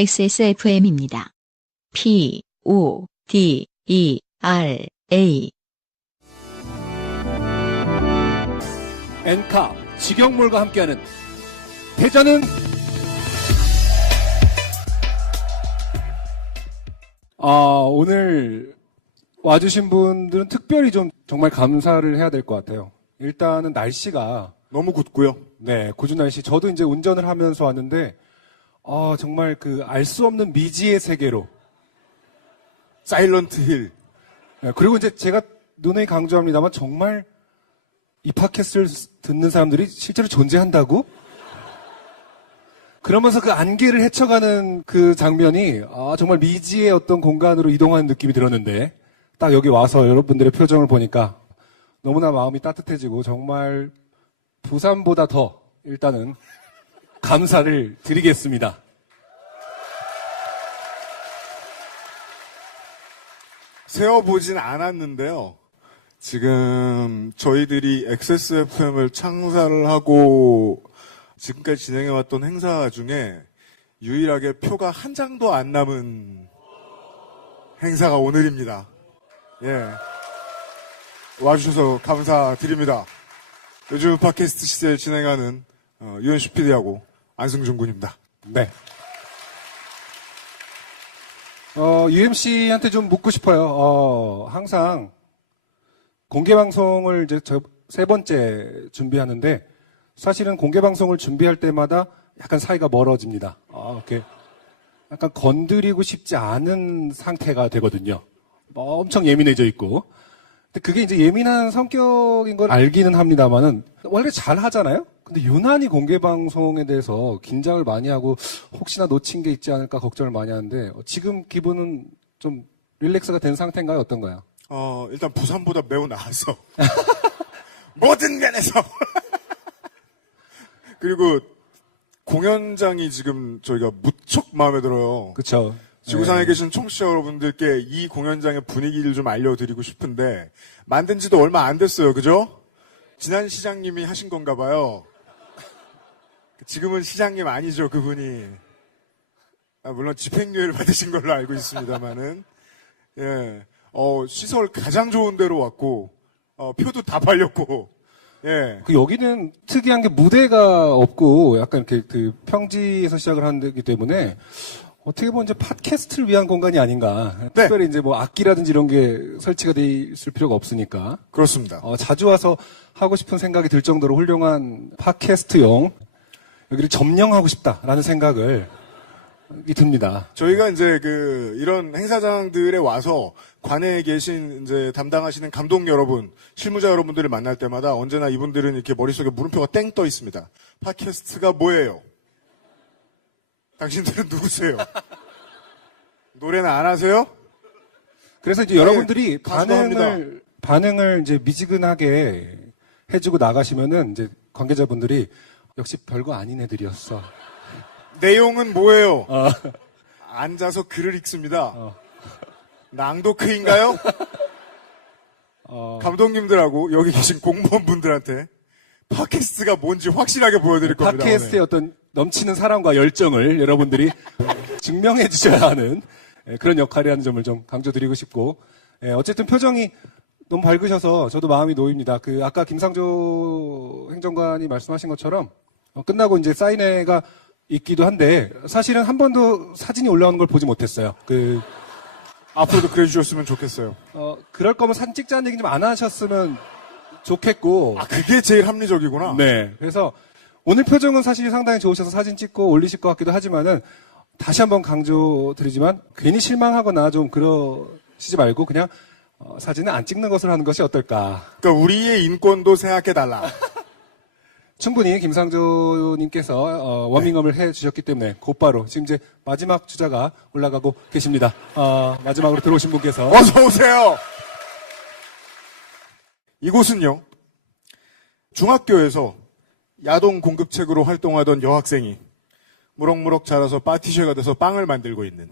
XSFM입니다. PODERA 엔카 직영몰과 함께하는 대전은 오늘 와주신 분들은 특별히 좀 정말 감사를 해야 될 것 같아요. 일단은 날씨가 너무 굳고요. 네, 궂은 날씨. 저도 이제 운전을 하면서 왔는데 정말 그 알 수 없는 미지의 세계로 사일런트 힐. 네, 그리고 이제 제가 누누이 강조합니다만 정말 이 팟캐스트를 듣는 사람들이 실제로 존재한다고? 그러면서 그 안개를 헤쳐가는 그 장면이 정말 미지의 어떤 공간으로 이동하는 느낌이 들었는데 딱 여기 와서 여러분들의 표정을 보니까 너무나 마음이 따뜻해지고 정말 부산보다 더 일단은 감사를 드리겠습니다. 세어보진 않았는데요. 지금 저희들이 XSFM을 창사를 하고 지금까지 진행해왔던 행사 중에 유일하게 표가 한 장도 안 남은 행사가 오늘입니다. 예. 와주셔서 감사드립니다. 요즘 팟캐스트 시대를 진행하는 유현수 PD하고 안승준 군입니다. 네. UMC한테 좀 묻고 싶어요. 항상 공개방송을 이제 세 번째 준비하는데 사실은 공개방송을 준비할 때마다 약간 사이가 멀어집니다. 이렇게 약간 건드리고 싶지 않은 상태가 되거든요. 엄청 예민해져 있고. 근데 그게 이제 예민한 성격인 걸 알기는 합니다만은 원래 잘 하잖아요? 근데 유난히 공개방송에 대해서 긴장을 많이 하고 혹시나 놓친 게 있지 않을까 걱정을 많이 하는데 지금 기분은 좀 릴렉스가 된 상태인가요? 어떤가요? 일단 부산보다 매우 나아서. 모든 면에서. 그리고 공연장이 지금 저희가 무척 마음에 들어요. 그쵸. 지구상에 계신 청취자 여러분들께 이 공연장의 분위기를 좀 알려드리고 싶은데 만든 지도 얼마 안 됐어요. 그죠? 지난 시장님이 하신 건가 봐요. 지금은 시장님 아니죠, 그분이. 물론 집행유예를 받으신 걸로 알고 있습니다만은. 예. 시설 가장 좋은 데로 왔고, 표도 다 팔렸고, 예. 여기는 특이한 게 무대가 없고 약간 이렇게 그 평지에서 시작을 하는 데이기 때문에 어떻게 보면 이제 팟캐스트를 위한 공간이 아닌가. 네. 특별히 이제 뭐 악기라든지 이런 게 설치가 돼 있을 필요가 없으니까. 그렇습니다. 자주 와서 하고 싶은 생각이 들 정도로 훌륭한 팟캐스트용 여기를 점령하고 싶다라는 생각을 듭니다. 저희가 이제 이런 행사장들에 와서 관내에 계신 이제 담당하시는 감독 여러분, 실무자 여러분들을 만날 때마다 언제나 이분들은 이렇게 머릿속에 물음표가 땡 떠 있습니다. 팟캐스트가 뭐예요? 당신들은 누구세요? 노래는 안 하세요? 그래서 이제 여러분들이 가수도 반응을 이제 미지근하게 해주고 나가시면은 이제 관계자분들이 역시 별거 아닌 애들이었어. 내용은 뭐예요? 앉아서 글을 읽습니다. 낭독회인가요? 감독님들하고 여기 계신 공무원분들한테 팟캐스트가 뭔지 확실하게 보여드릴 겁니다. 팟캐스트의 어떤 넘치는 사랑과 열정을 여러분들이 증명해 주셔야 하는 그런 역할이라는 점을 좀 강조드리고 싶고, 어쨌든 표정이 너무 밝으셔서 저도 마음이 놓입니다. 아까 김상조 행정관이 말씀하신 것처럼 끝나고 이제 사인회가 있기도 한데 사실은 한 번도 사진이 올라오는 걸 보지 못했어요. 앞으로도 그래 주셨으면 좋겠어요. 그럴 거면 사진 찍자는 얘기 좀 안 하셨으면 좋겠고. 그게 제일 합리적이구나. 네. 그래서 오늘 표정은 사실 상당히 좋으셔서 사진 찍고 올리실 것 같기도 하지만은 다시 한번 강조드리지만 괜히 실망하거나 좀 그러시지 말고 그냥 사진을 안 찍는 것을 하는 것이 어떨까. 그러니까 우리의 인권도 생각해달라. 충분히 김상조님께서 워밍업을 해주셨기 때문에 곧바로 지금 이제 마지막 주자가 올라가고 계십니다. 마지막으로 들어오신 분께서 어서 오세요. 이곳은요, 중학교에서 야동 공급책으로 활동하던 여학생이 무럭무럭 자라서 파티쉐가 돼서 빵을 만들고 있는,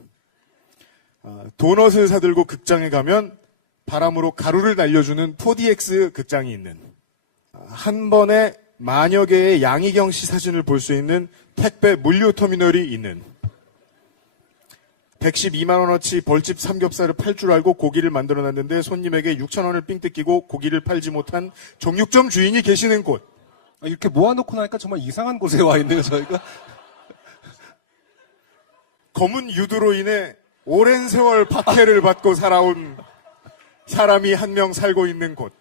도넛을 사들고 극장에 가면 바람으로 가루를 날려주는 4DX 극장이 있는, 한 번에 만여 개의 양희경 씨 사진을 볼 수 있는 택배 물류 터미널이 있는, 112만 원어치 벌집 삼겹살을 팔 줄 알고 고기를 만들어놨는데 손님에게 6천 원을 삥 뜯기고 고기를 팔지 못한 정육점 주인이 계시는 곳. 이렇게 모아놓고 나니까 정말 이상한 곳에 와 있네요, 저희가. 검은 유두로 인해 오랜 세월 박해를 받고 살아온 사람이 한 명 살고 있는 곳.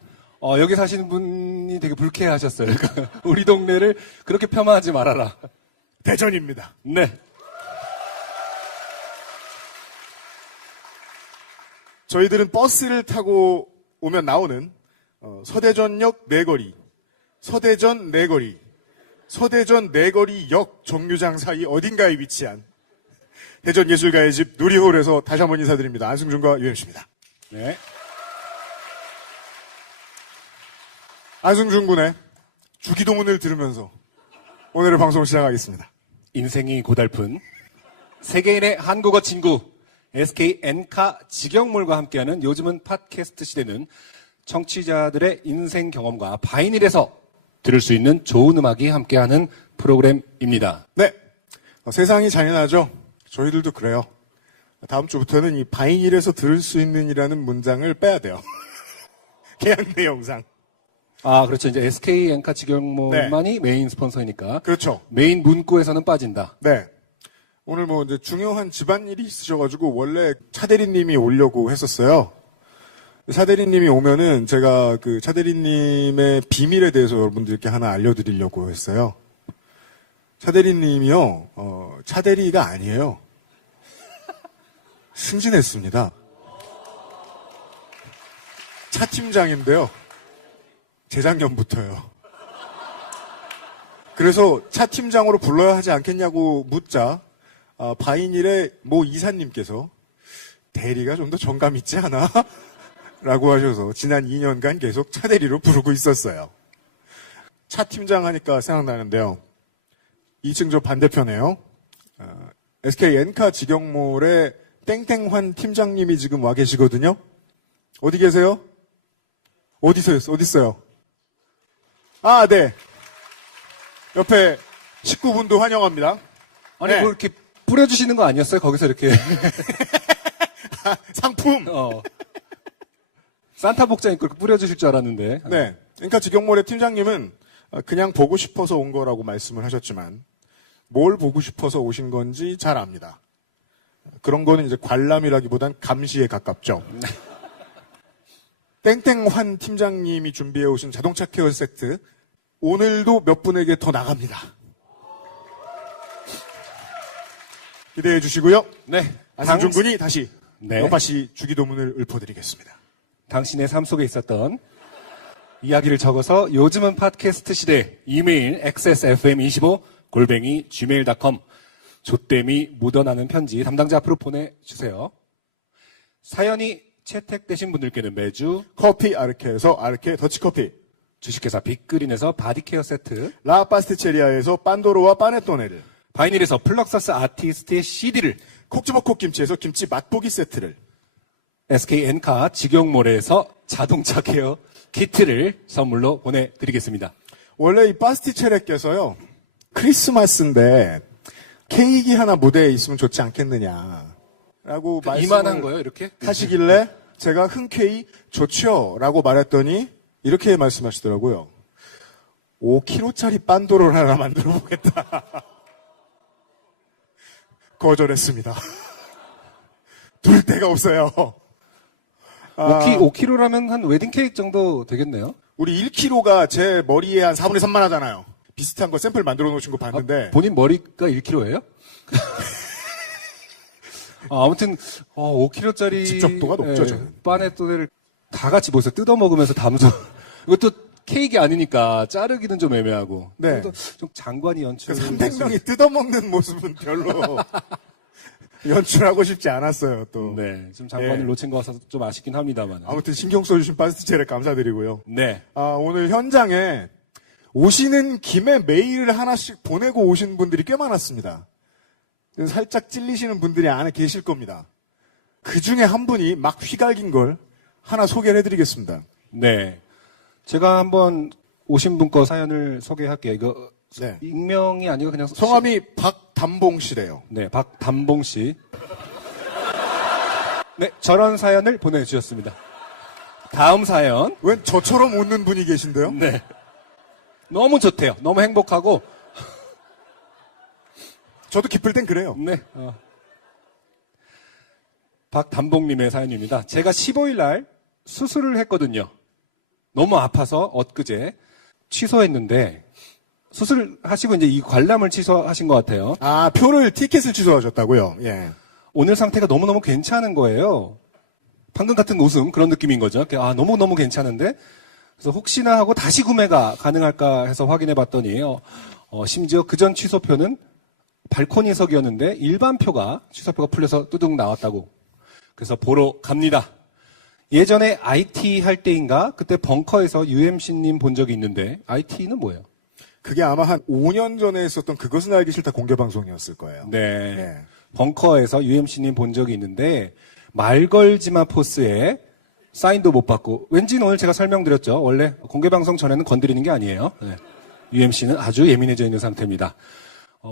여기 사시는 분이 되게 불쾌하셨어요. 그러니까 우리 동네를 그렇게 폄하하지 말아라. 대전입니다. 네. 저희들은 버스를 타고 오면 나오는 서대전역 내거리, 서대전 내거리, 서대전 내거리역 정류장 사이 어딘가에 위치한 대전예술가의 집 누리홀에서 다시 한번 인사드립니다. 안승준과 유현씨입니다. 네. 안승준 군의 주기도문을 들으면서 오늘의 방송을 시작하겠습니다. 인생이 고달픈 세계인의 한국어 친구 SK 엔카 직영몰과 함께하는 요즘은 팟캐스트 시대는 청취자들의 인생 경험과 바이닐에서 들을 수 있는 좋은 음악이 함께하는 프로그램입니다. 네, 세상이 잔인하죠. 저희들도 그래요. 다음 주부터는 이 바이닐에서 들을 수 있는이라는 문장을 빼야 돼요. 계약 내용상. 그렇죠. 이제 SK 엔카 직영몰만이 메인 스폰서이니까. 그렇죠. 메인 문구에서는 빠진다. 네. 오늘 뭐 이제 중요한 집안일이 있으셔가지고 원래 차대리님이 오려고 했었어요. 차대리님이 오면은 제가 그 차대리님의 비밀에 대해서 여러분들께 하나 알려드리려고 했어요. 차대리님이요, 차대리가 아니에요. 승진했습니다. 차 팀장인데요. 재작년부터요. 그래서 차 팀장으로 불러야 하지 않겠냐고 묻자 바이닐의 모 이사님께서 대리가 좀 더 정감 있지 않아? 라고 하셔서 지난 2년간 계속 차 대리로 부르고 있었어요. 차 팀장 하니까 생각나는데요. 2층 저 반대편에요. SK 엔카 직영몰의 땡땡환 팀장님이 지금 와 계시거든요. 어디 계세요? 어디 있어요? 네. 옆에 식구분도 환영합니다. 아니, 네. 뭐 이렇게 뿌려주시는 거 아니었어요? 거기서 이렇게. 상품! 산타 복장 입고 이렇게 뿌려주실 줄 알았는데. 네. 그러니까 직영몰의 팀장님은 그냥 보고 싶어서 온 거라고 말씀을 하셨지만 뭘 보고 싶어서 오신 건지 잘 압니다. 그런 거는 이제 관람이라기보단 감시에 가깝죠. 땡땡환 팀장님이 준비해 오신 자동차 케어 세트 오늘도 몇 분에게 더 나갑니다. 기대해 주시고요. 네. 안승준 군이 다시 네. 여파시 주기도문을 읊어드리겠습니다. 당신의 삶 속에 있었던 이야기를 적어서 요즘은 팟캐스트 시대 이메일 xsfm25@gmail.com 조땜이 묻어나는 편지 담당자 앞으로 보내주세요. 사연이 채택되신 분들께는 매주 커피 아르케에서 아르케 더치커피, 주식회사 빅그린에서 바디케어 세트, 라 파스티체리아에서 빤도로와 파네토네를, 바이닐에서 플럭서스 아티스트의 CD를, 콕주버 콕김치에서 김치 맛보기 세트를, SK 엔카 직영몰에서 자동차 케어 키트를 선물로 보내드리겠습니다. 원래 이 파스티체레께서요, 크리스마스인데 케이크 하나 무대에 있으면 좋지 않겠느냐라고 말씀을 이만한 거요, 이렇게? 하시길래 제가 흔쾌히 좋죠 라고 말했더니 이렇게 말씀하시더라고요. 5kg짜리 빤도로를 하나 만들어 보겠다. 거절했습니다. 둘 데가 없어요. 5kg라면 한 웨딩 케이크 정도 되겠네요. 우리 1kg가 제 머리에 한 4분의 3만 하잖아요. 비슷한 거 샘플 만들어 놓으신 거 봤는데. 본인 머리가 1kg예요? 아무튼 5kg짜리 집적도가 높죠, 저는. 빠네토네를 다 같이 모여서 뜯어 먹으면서 담소. 이것도 케이크 아니니까 자르기는 좀 애매하고. 네. 좀 장관이 연출. 300명이 뜯어먹는 모습은 별로 연출하고 싶지 않았어요, 또. 네, 좀 장관을 예. 놓친 것 같아서 좀 아쉽긴 합니다만. 아무튼 신경 써주신 파스티체레 감사드리고요. 네. 오늘 현장에 오시는 김에 메일을 하나씩 보내고 오신 분들이 꽤 많았습니다. 살짝 찔리시는 분들이 안에 계실 겁니다. 그 중에 한 분이 막 휘갈긴 걸 하나 소개를 해드리겠습니다. 네. 제가 한번 오신 분 거 사연을 소개할게요. 이거 네. 익명이 아니고 그냥 성함이 박담봉 씨래요. 네, 박담봉 씨. 네, 저런 사연을 보내주셨습니다. 다음 사연. 웬 저처럼 웃는 분이 계신데요? 네. 너무 좋대요. 너무 행복하고. 저도 기쁠 땐 그래요. 네. 박담봉님의 사연입니다. 제가 15일 날 수술을 했거든요. 너무 아파서 엊그제 취소했는데 수술하시고 이제 이 관람을 취소하신 것 같아요. 아, 티켓을 취소하셨다고요? 예. 오늘 상태가 너무너무 괜찮은 거예요. 방금 같은 웃음 그런 느낌인 거죠. 아, 너무너무 괜찮은데 그래서 혹시나 하고 다시 구매가 가능할까 해서 확인해 봤더니 심지어 그전 취소표는 발코니석이었는데 일반표가 취소표가 풀려서 뚜둥 나왔다고. 그래서 보러 갑니다. 예전에 IT 할 때인가 그때 벙커에서 UMC님 본 적이 있는데 IT는 뭐예요? 그게 아마 한 5년 전에 했었던 그것은 알기 싫다 공개방송이었을 거예요. 네. 네. 벙커에서 UMC님 본 적이 있는데 말걸지마 포스에 사인도 못 받고 왠지 오늘 제가 설명드렸죠. 원래 공개방송 전에는 건드리는 게 아니에요. 네. UMC는 아주 예민해져 있는 상태입니다.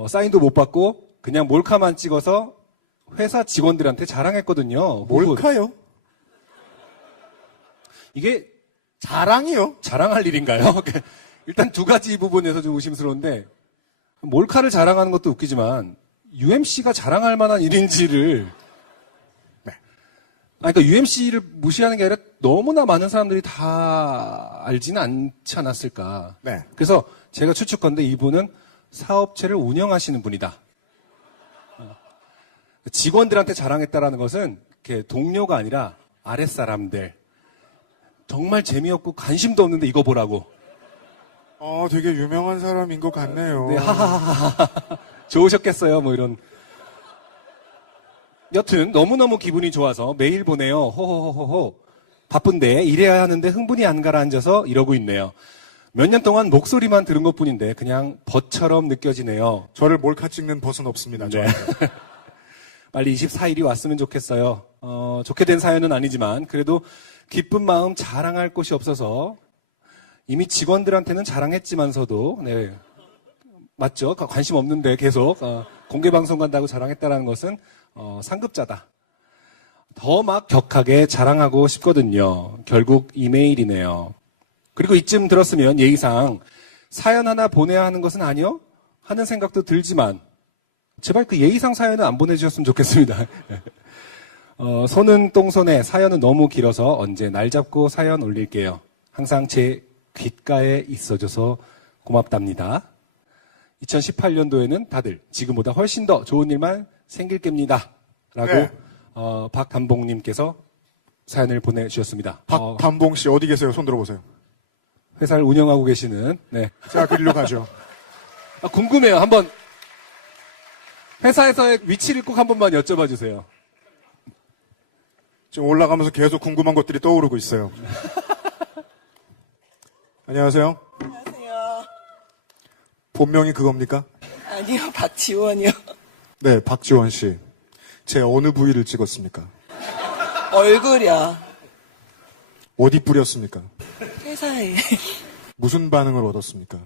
사인도 못 받고 그냥 몰카만 찍어서 회사 직원들한테 자랑했거든요. 몰카요? 이게 자랑이요? 자랑할 일인가요? 일단 두 가지 부분에서 좀 의심스러운데 몰카를 자랑하는 것도 웃기지만 UMC가 자랑할 만한 일인지를 네. 그러니까 UMC를 무시하는 게 아니라 너무나 많은 사람들이 다 알지는 않지 않았을까. 네. 그래서 제가 추측컨대 이분은 사업체를 운영하시는 분이다. 직원들한테 자랑했다라는 것은 이렇게 동료가 아니라 아랫사람들. 정말 재미없고 관심도 없는데 이거 보라고. 되게 유명한 사람인 것 같네요. 네, 하하하하. 좋으셨겠어요, 뭐 이런. 여튼 너무너무 기분이 좋아서 메일 보내요. 호호호호호. 바쁜데 일해야 하는데 흥분이 안 가라앉아서 이러고 있네요. 몇 년 동안 목소리만 들은 것뿐인데 그냥 벗처럼 느껴지네요. 저를 몰카 찍는 벗은 없습니다. 네. 저한테. 빨리 24일이 왔으면 좋겠어요. 좋게 된 사연은 아니지만 그래도 기쁜 마음 자랑할 곳이 없어서 이미 직원들한테는 자랑했지만서도 네, 맞죠? 관심 없는데 계속 공개 방송 간다고 자랑했다라는 것은 상급자다. 더 막 격하게 자랑하고 싶거든요. 결국 이메일이네요. 그리고 이쯤 들었으면 예의상 사연 하나 보내야 하는 것은 아니요? 하는 생각도 들지만 제발 그 예의상 사연은 안 보내주셨으면 좋겠습니다. 손은 똥손에 사연은 너무 길어서 언제 날 잡고 사연 올릴게요. 항상 제 귓가에 있어줘서 고맙답니다. 2018년도에는 다들 지금보다 훨씬 더 좋은 일만 생길 겁니다. 라고 네. 박담봉님께서 사연을 보내주셨습니다. 박담봉 씨 어디 계세요? 손 들어보세요. 회사를 운영하고 계시는 네. 자, 그리로 가죠. 궁금해요. 한번 회사에서의 위치를 꼭 한 번만 여쭤봐 주세요. 지금 올라가면서 계속 궁금한 것들이 떠오르고 있어요. 안녕하세요. 안녕하세요. 본명이 그겁니까? 아니요, 박지원이요. 네, 박지원 씨. 제 어느 부위를 찍었습니까? 얼굴이요. 어디 뿌렸습니까? 회사에. 무슨 반응을 얻었습니까?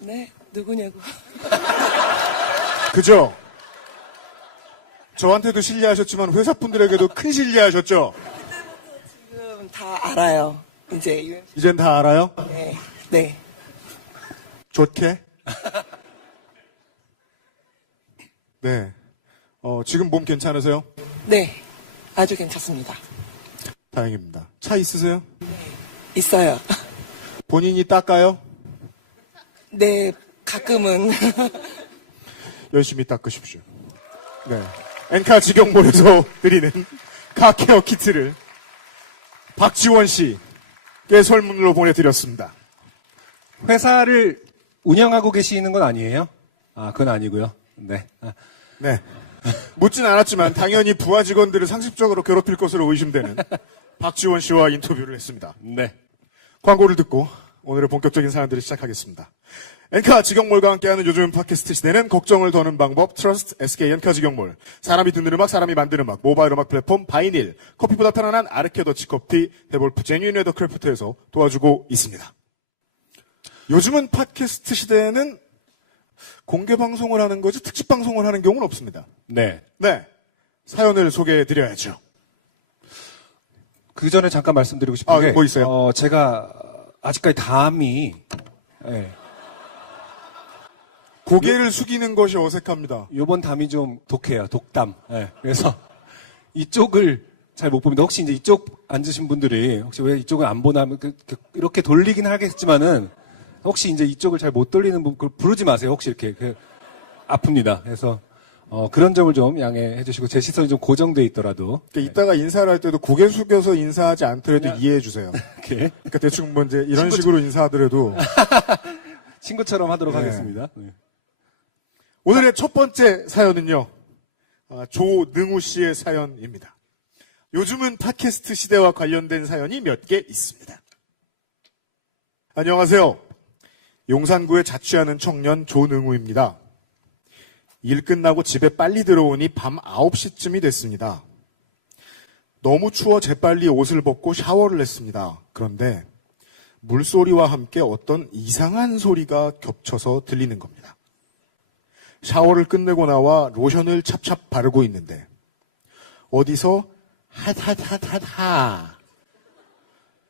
네, 누구냐고. 그죠? 저한테도 신뢰하셨지만 회사분들에게도 큰 신뢰하셨죠? 지금 다 알아요. 이제 UMC. 이젠 다 알아요? 네. 네. 좋게? 네. 지금 몸 괜찮으세요? 네. 아주 괜찮습니다. 다행입니다. 차 있으세요? 있어요. 본인이 닦아요? 네, 가끔은. 열심히 닦으십시오. 네. 엔카 직영몰에서 드리는 카케어 키트를 박지원 씨께 선물로 보내드렸습니다. 회사를 운영하고 계시는 건 아니에요? 그건 아니고요. 네. 네. 묻진 않았지만 당연히 부하 직원들을 상습적으로 괴롭힐 것으로 의심되는 박지원 씨와 인터뷰를 했습니다. 네. 광고를 듣고 오늘의 본격적인 사연들을 시작하겠습니다. 엔카 직영몰과 함께하는 요즘 팟캐스트 시대는 걱정을 더는 방법 트러스트 SK 엔카 직영몰, 사람이 듣는 음악, 사람이 만드는 음악, 모바일 음악 플랫폼 바이닐, 커피보다 편안한 아르케 더치커피, 데볼프 제뉴인 웨더크래프트에서 도와주고 있습니다. 요즘은 팟캐스트 시대에는 공개 방송을 하는 거지 특집 방송을 하는 경우는 없습니다. 네. 네. 사연을 소개해 드려야죠. 그 전에 잠깐 말씀드리고 싶은 게. 뭐 있어요? 제가 아직까지 담이, 예. 고개를 숙이는 것이 어색합니다. 요번 담이 좀 독해요. 독담. 예. 그래서 이쪽을 잘 못 봅니다. 혹시 이제 이쪽 앉으신 분들이 혹시 왜 이쪽을 안 보나 하면 이렇게 돌리긴 하겠지만은 혹시 이제 이쪽을 잘 못 돌리는 분 그걸 부르지 마세요. 혹시 이렇게 아픕니다. 그래서 그런 점을 좀 양해해 주시고 제 시선이 좀 고정돼 있더라도 그러니까 이따가 인사를 할 때도 고개 숙여서 인사하지 않더라도 이해해 주세요. 이렇게 그러니까 대충 뭐 이제 이런 식으로 인사하더라도 친구처럼 하도록 네. 하겠습니다. 네. 오늘의 첫 번째 사연은요. 조능우 씨의 사연입니다. 요즘은 팟캐스트 시대와 관련된 사연이 몇 개 있습니다. 안녕하세요. 용산구에 자취하는 청년 조능우입니다. 일 끝나고 집에 빨리 들어오니 밤 9시쯤이 됐습니다. 너무 추워 재빨리 옷을 벗고 샤워를 했습니다. 그런데 물소리와 함께 어떤 이상한 소리가 겹쳐서 들리는 겁니다. 샤워를 끝내고 나와 로션을 찹찹 바르고 있는데 어디서 하하하하하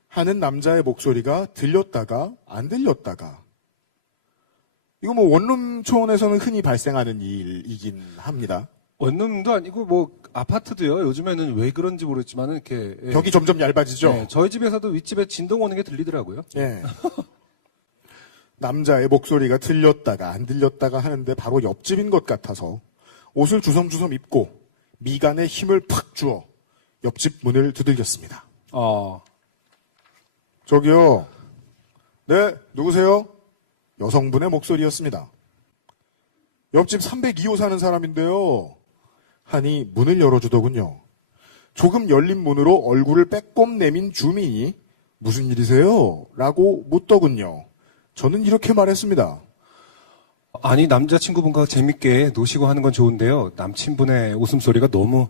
하는 남자의 목소리가 들렸다가 안 들렸다가 이거 뭐 원룸 초원에서는 흔히 발생하는 일이긴 합니다. 원룸도 아니고 뭐 아파트도요. 요즘에는 왜 그런지 모르겠지만은 이렇게 벽이 점점 얇아지죠. 네, 저희 집에서도 윗집에 진동 오는 게 들리더라고요. 예. 남자의 목소리가 들렸다가 안 들렸다가 하는데 바로 옆집인 것 같아서 옷을 주섬주섬 입고 미간에 힘을 팍 주어 옆집 문을 두들겼습니다. 저기요. 네, 누구세요? 여성분의 목소리였습니다. 옆집 302호 사는 사람인데요. 하니 문을 열어주더군요. 조금 열린 문으로 얼굴을 빼꼼 내민 주민이 무슨 일이세요? 라고 묻더군요. 저는 이렇게 말했습니다. 아니 남자친구분과 재밌게 노시고 하는 건 좋은데요. 남친분의 웃음소리가 너무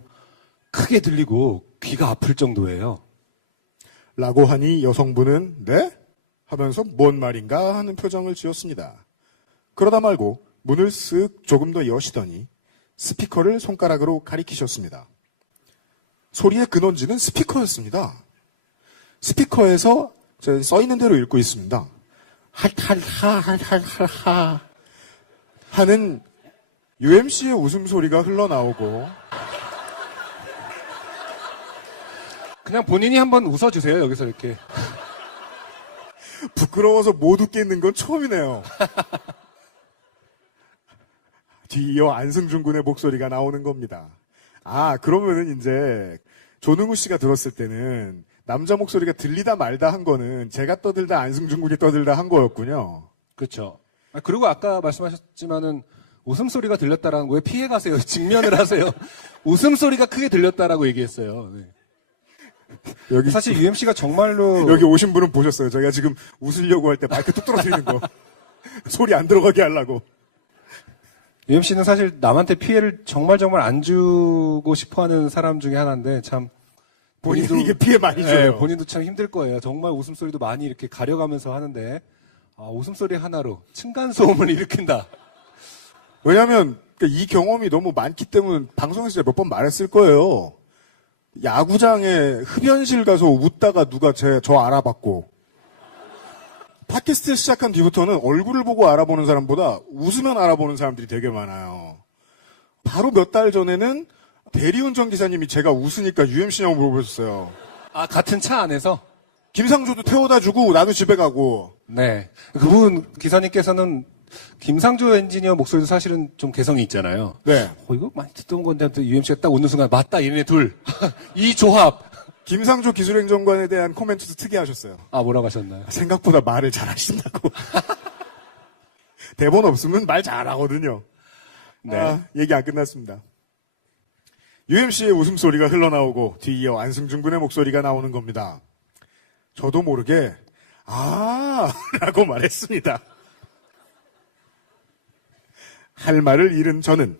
크게 들리고 귀가 아플 정도예요. 라고 하니 여성분은 네? 하면서 뭔 말인가 하는 표정을 지었습니다. 그러다 말고 문을 쓱 조금 더 여시더니 스피커를 손가락으로 가리키셨습니다. 소리의 근원지는 스피커였습니다. 스피커에서 써있는 대로 읽고 있습니다. 하하하하하하 하는 UMC의 웃음소리가 흘러나오고 그냥 본인이 한번 웃어주세요. 여기서 이렇게. 부끄러워서 못 웃겠는 건 처음이네요. 뒤이어 안승준 군의 목소리가 나오는 겁니다. 그러면은 이제 조능우 씨가 들었을 때는 남자 목소리가 들리다 말다 한 거는 제가 떠들다 안승준 군이 떠들다 한 거였군요. 그렇죠. 그리고 아까 말씀하셨지만은 웃음소리가 들렸다라는 거에 피해 가세요. 직면을 하세요. 웃음소리가 크게 들렸다라고 얘기했어요. 네. 여기 사실 UMC가 정말로 여기 오신 분은 보셨어요. 저희가 지금 웃으려고 할 때 마이크 뚝 떨어뜨리는 거. 소리 안 들어가게 하려고. UMC는 사실 남한테 피해를 정말 안 주고 싶어하는 사람 중에 하나인데 참 본인도 이게 피해 많이 줘요. 네, 본인도 참 힘들 거예요. 정말 웃음소리도 많이 이렇게 가려가면서 하는데 웃음소리 하나로 층간소음을 일으킨다. 왜냐하면 이 경험이 너무 많기 때문에 방송에서 몇 번 말했을 거예요. 야구장에 흡연실 가서 웃다가 누가 저 알아봤고 팟캐스트 시작한 뒤부터는 얼굴을 보고 알아보는 사람보다 웃으면 알아보는 사람들이 되게 많아요. 바로 몇 달 전에는 대리운전 기사님이 제가 웃으니까 UMC냐고 물어보셨어요. 같은 차 안에서? 김상조도 태워다 주고 나도 집에 가고. 네. 그분 기사님께서는 김상조 엔지니어 목소리도 사실은 좀 개성이 있잖아요. 네. 이거 많이 듣던 건데 또 UMC가 딱 웃는 순간 맞다 얘네 둘. 이 조합. 김상조 기술행정관에 대한 코멘트도 특이하셨어요. 뭐라고 하셨나요? 생각보다 말을 잘하신다고. 대본 없으면 말 잘하거든요. 네. 얘기 안 끝났습니다. UMC의 웃음소리가 흘러나오고 뒤이어 안승준 군의 목소리가 나오는 겁니다. 저도 모르게 라고 말했습니다. 할 말을 잃은 저는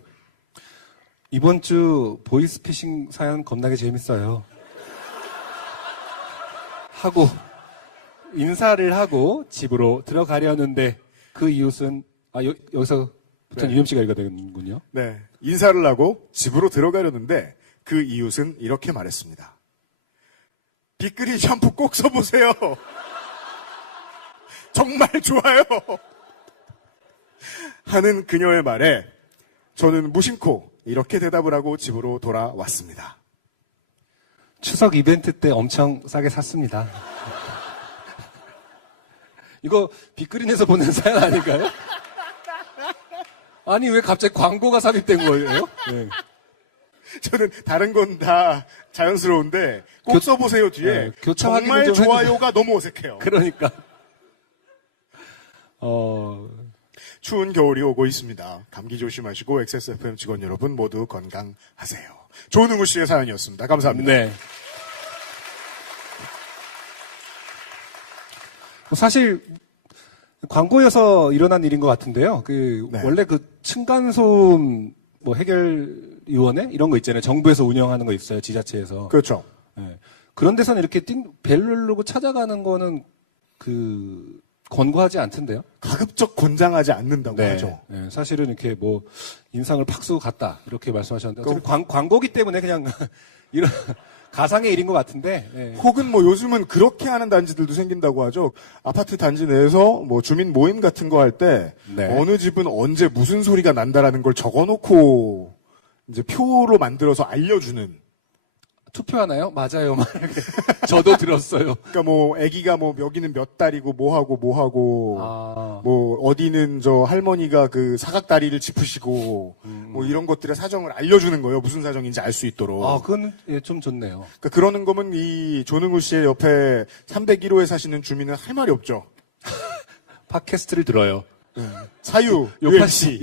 이번 주 보이스피싱 사연 겁나게 재밌어요. 인사를 하고 집으로 들어가려는데 그 이웃은 여기서부터는 UMC가 읽어야 되는군요. 네, 인사를 하고 집으로 들어가려는데 그 이웃은 이렇게 말했습니다. 빅그린 샴푸 꼭 써보세요. 정말 좋아요. 하는 그녀의 말에 저는 무심코 이렇게 대답을 하고 집으로 돌아왔습니다. 추석 이벤트 때 엄청 싸게 샀습니다. 이거 빅그린에서 보낸 사연 아닌가요? 아니, 왜 갑자기 광고가 삽입된 거예요? 네. 저는 다른 건 다 자연스러운데 꼭 써보세요 뒤에 네, 교차 확인을 정말 좀 좋아요가 너무 어색해요. 그러니까. 추운 겨울이 오고 있습니다. 감기 조심하시고 XSFM 직원 여러분 모두 건강하세요. 조능우 씨의 사연이었습니다. 감사합니다. 네. 사실 광고여서 일어난 일인 것 같은데요. 네. 원래 층간소음 해결위원회 이런 거 있잖아요. 정부에서 운영하는 거 있어요. 지자체에서. 그렇죠. 네. 그런 데서는 이렇게 벨 누르고 찾아가는 거는 권고하지 않던데요. 가급적 권장하지 않는다고 네. 하죠. 네. 사실은 이렇게 인상을 팍 쓰고 갔다 이렇게 말씀하셨는데 어차피 광고기 때문에 그냥 이런 가상의 일인 것 같은데. 네. 혹은 요즘은 그렇게 하는 단지들도 생긴다고 하죠. 아파트 단지 내에서 주민 모임 같은 거 할 때 네. 어느 집은 언제 무슨 소리가 난다라는 걸 적어놓고 이제 표로 만들어서 알려주는. 투표하나요? 맞아요. 막 이렇게. 저도 들었어요. 그러니까 아기가 여기는 몇 달이고 뭐하고 어디는 할머니가 사각다리를 짚으시고 이런 것들의 사정을 알려주는 거예요. 무슨 사정인지 알 수 있도록. 그건 좀 좋네요. 그러니까 그러는 거면 이 조능우 씨의 옆에 301호에 사시는 주민은 할 말이 없죠. 팟캐스트를 들어요. 사유, 요파씨.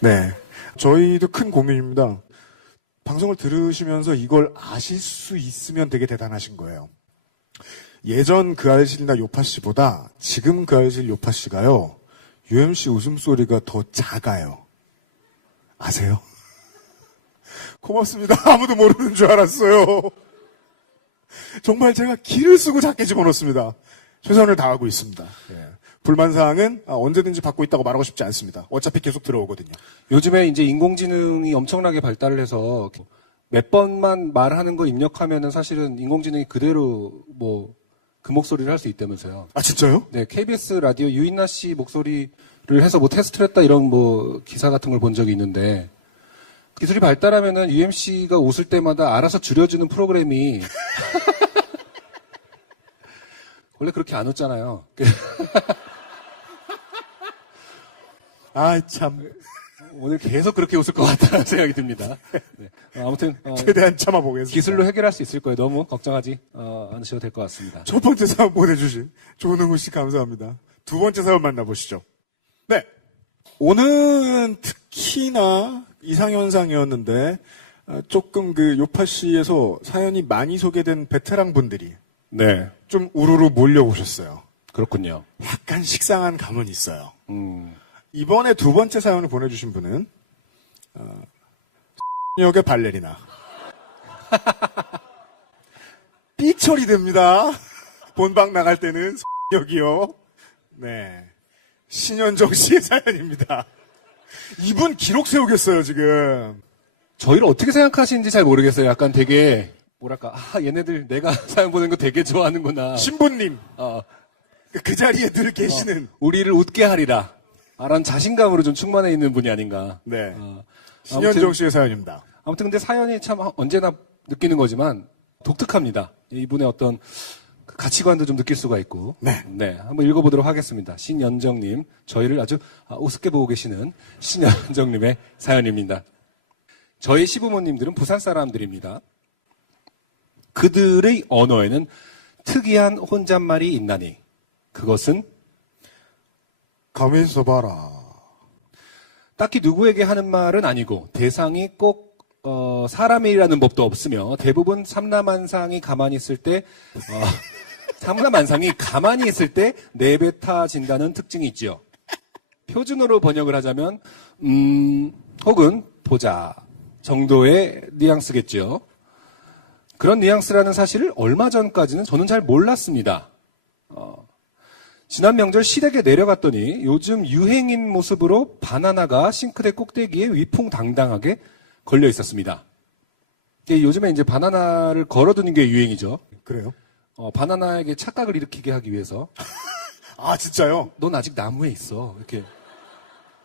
네. 저희도 큰 고민입니다. 방송을 들으시면서 이걸 아실 수 있으면 되게 대단하신 거예요. 예전 그 알실이나 요파씨보다 지금 그 알실 요파씨가요, UMC 웃음소리가 더 작아요. 아세요? 고맙습니다. 아무도 모르는 줄 알았어요. 정말 제가 기를 쓰고 작게 집어넣습니다. 최선을 다하고 있습니다. 예. 불만사항은 언제든지 받고 있다고 말하고 싶지 않습니다. 어차피 계속 들어오거든요. 요즘에 이제 인공지능이 엄청나게 발달을 해서 몇 번만 말하는 거 입력하면은 사실은 인공지능이 그대로 그 목소리를 할 수 있다면서요. 아, 진짜요? 네, KBS 라디오 유인나 씨 목소리를 해서 테스트를 했다 이런 기사 같은 걸 본 적이 있는데 기술이 발달하면은 UMC가 웃을 때마다 알아서 줄여주는 프로그램이 원래 그렇게 안 웃잖아요. 아, 참. 오늘 계속 그렇게 웃을 것 같다는 생각이 듭니다. 네. 아무튼 최대한 참아보겠습니다. 기술로 해결할 수 있을 거예요. 너무 걱정하지 않으셔도 될 것 같습니다. 첫 번째 사연 보내주신 조능우 씨 감사합니다. 두 번째 사연 만나보시죠. 네. 오늘은 특히나 이상현상이었는데 조금 요파씨에서 사연이 많이 소개된 베테랑 분들이 네, 좀 우르르 몰려오셨어요. 그렇군요. 약간 식상한 감은 있어요. 이번에 두 번째 사연을 보내주신 분은 역의 발레리나 삐 처리됩니다. 본방 나갈 때는 역이요. 네, 신현정 씨의 사연입니다. 이분 기록 세우겠어요 지금. 저희를 어떻게 생각하시는지 잘 모르겠어요. 약간 되게 얘네들 내가 사연 보낸 거 되게 좋아하는구나. 신부님 그 자리에 늘 계시는 우리를 웃게 하리라. 라는 자신감으로 좀 충만해 있는 분이 아닌가. 네. 신현정 씨의 사연입니다. 아무튼 근데 사연이 참 언제나 느끼는 거지만 독특합니다. 이분의 어떤 가치관도 좀 느낄 수가 있고. 네. 네. 한번 읽어보도록 하겠습니다. 신연정님, 저희를 아주 우습게 보고 계시는 신연정님의 사연입니다. 저희 시부모님들은 부산 사람들입니다. 그들의 언어에는 특이한 혼잣말이 있나니 그것은 가만히 있어봐라. 딱히 누구에게 하는 말은 아니고 대상이 꼭 사람이라는 법도 없으며 대부분 삼라만상이 가만히 있을 때 삼라만상이 가만히 있을 때 내뱉어진다는 특징이 있지요. 표준어로 번역을 하자면 혹은 보자 정도의 뉘앙스겠죠. 그런 뉘앙스라는 사실을 얼마 전까지는 저는 잘 몰랐습니다. 지난 명절 시댁에 내려갔더니 요즘 유행인 모습으로 바나나가 싱크대 꼭대기에 위풍당당하게 걸려 있었습니다. 이게 요즘에 이제 바나나를 걸어두는 게 유행이죠. 그래요? 바나나에게 착각을 일으키게 하기 위해서. 아, 진짜요? 넌 아직 나무에 있어. 이렇게.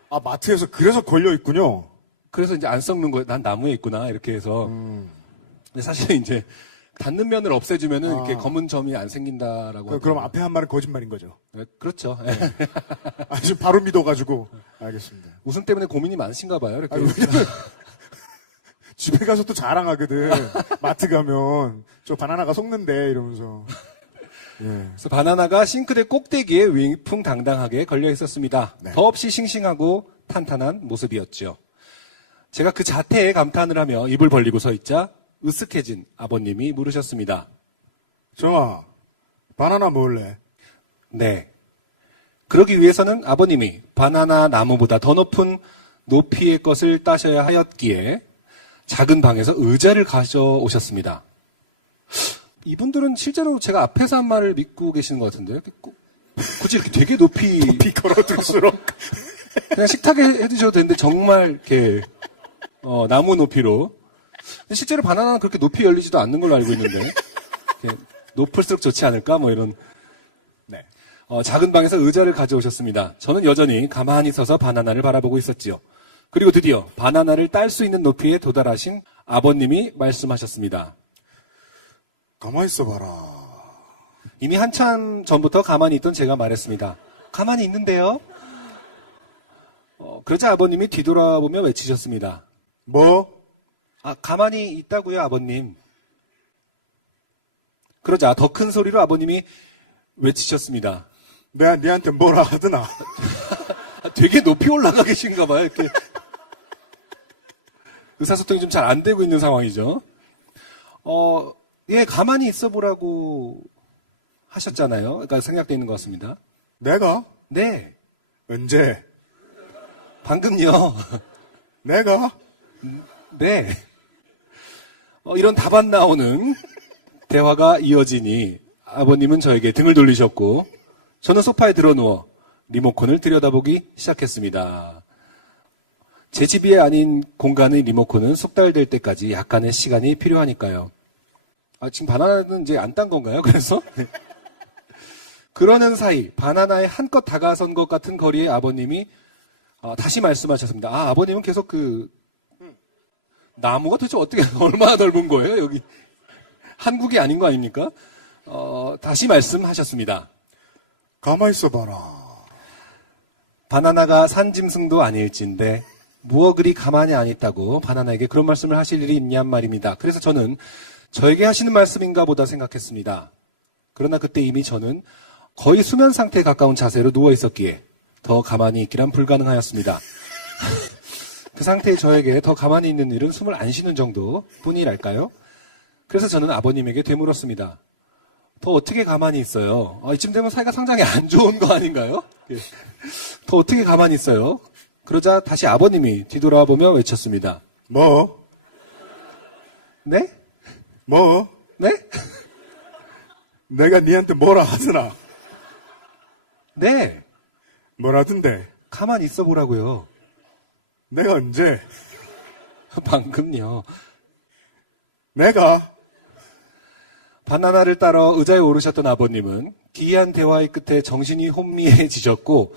아, 마트에서 그래서 걸려 있군요. 그래서 이제 안 썩는 거예요. 난 나무에 있구나. 이렇게 해서. 근데 사실은 이제 닿는 면을 없애주면은 이렇게 검은 점이 안 생긴다라고. 그럼 앞에 한 말은 거짓말인 거죠. 네, 그렇죠. 아, 지금 바로 믿어가지고. 알겠습니다. 웃음 때문에 고민이 많으신가 봐요. 이렇게. 아니, 왜냐면 집에 가서 또 자랑하거든. 마트 가면 저 바나나가 속는데 이러면서. 예. 그래서 바나나가 싱크대 꼭대기에 위풍당당하게 걸려 있었습니다. 네. 더없이 싱싱하고 탄탄한 모습이었죠. 제가 그 자태에 감탄을 하며 입을 벌리고 서 있자 으쓱해진 아버님이 물으셨습니다. 정아, 바나나 먹을래? 네. 그러기 위해서는 아버님이 바나나 나무보다 더 높은 높이의 것을 따셔야 하였기에 작은 방에서 의자를 가져오셨습니다. 이분들은 실제로 제가 앞에서 한 말을 믿고 계시는 것 같은데요. 굳이 이렇게 되게 높이 걸어둘수록. 그냥 식탁에 해두셔도 되는데 정말 이렇게 나무 높이로. 근데 실제로 바나나는 그렇게 높이 열리지도 않는 걸로 알고 있는데 이렇게 높을수록 좋지 않을까 뭐 이런. 네. 작은 방에서 의자를 가져오셨습니다. 저는 여전히 가만히 서서 바나나를 바라보고 있었지요. 그리고 드디어 바나나를 딸 수 있는 높이에 도달하신 아버님이 말씀하셨습니다. 가만히 있어봐라. 이미 한참 전부터 가만히 있던 제가 말했습니다. 가만히 있는데요? 그러자 아버님이 뒤돌아보며 외치셨습니다. 뭐? 가만히 있다고요, 아버님. 그러자 더 큰 소리로 아버님이 외치셨습니다. 내가 니한테 뭐라 하드나? 되게 높이 올라가 계신가 봐요, 이렇게. 의사소통이 좀 잘 안 되고 있는 상황이죠. 예, 가만히 있어 보라고 하셨잖아요. 그러니까 생략되어 있는 것 같습니다. 내가? 네. 언제? 방금요. 내가? 네. 이런 답안 나오는 대화가 이어지니 아버님은 저에게 등을 돌리셨고 저는 소파에 드러누워 리모컨을 들여다보기 시작했습니다. 제 집이 아닌 공간의 리모컨은 숙달될 때까지 약간의 시간이 필요하니까요. 지금 바나나는 이제 안 딴 건가요? 그래서? 그러는 사이 바나나에 한껏 다가선 것 같은 거리에 아버님이 다시 말씀하셨습니다. 아버님은 계속 나무가 도대체 어떻게 얼마나 넓은 거예요? 여기 한국이 아닌 거 아닙니까? 다시 말씀하셨습니다. 가만히 있어봐라. 바나나가 산짐승도 아닐진데 무어 그리 가만히 안 있다고 바나나에게 그런 말씀을 하실 일이 있냔 말입니다. 그래서 저는 저에게 하시는 말씀인가 보다 생각했습니다. 그러나 그때 이미 저는 거의 수면 상태에 가까운 자세로 누워 있었기에 더 가만히 있기란 불가능하였습니다. 그 상태의 저에게 더 가만히 있는 일은 숨을 안 쉬는 정도 뿐이랄까요? 그래서 저는 아버님에게 되물었습니다. 더 어떻게 가만히 있어요? 이쯤 되면 사이가 상당히 안 좋은 거 아닌가요? 예. 더 어떻게 가만히 있어요? 그러자 다시 아버님이 뒤돌아보며 외쳤습니다. 뭐? 네? 뭐? 네? 내가 니한테 뭐라 하드나? 네. 뭐라던데? 가만히 있어 보라고요. 내가 언제? 방금요. 내가? 바나나를 따러 의자에 오르셨던 아버님은 기이한 대화의 끝에 정신이 혼미해지셨고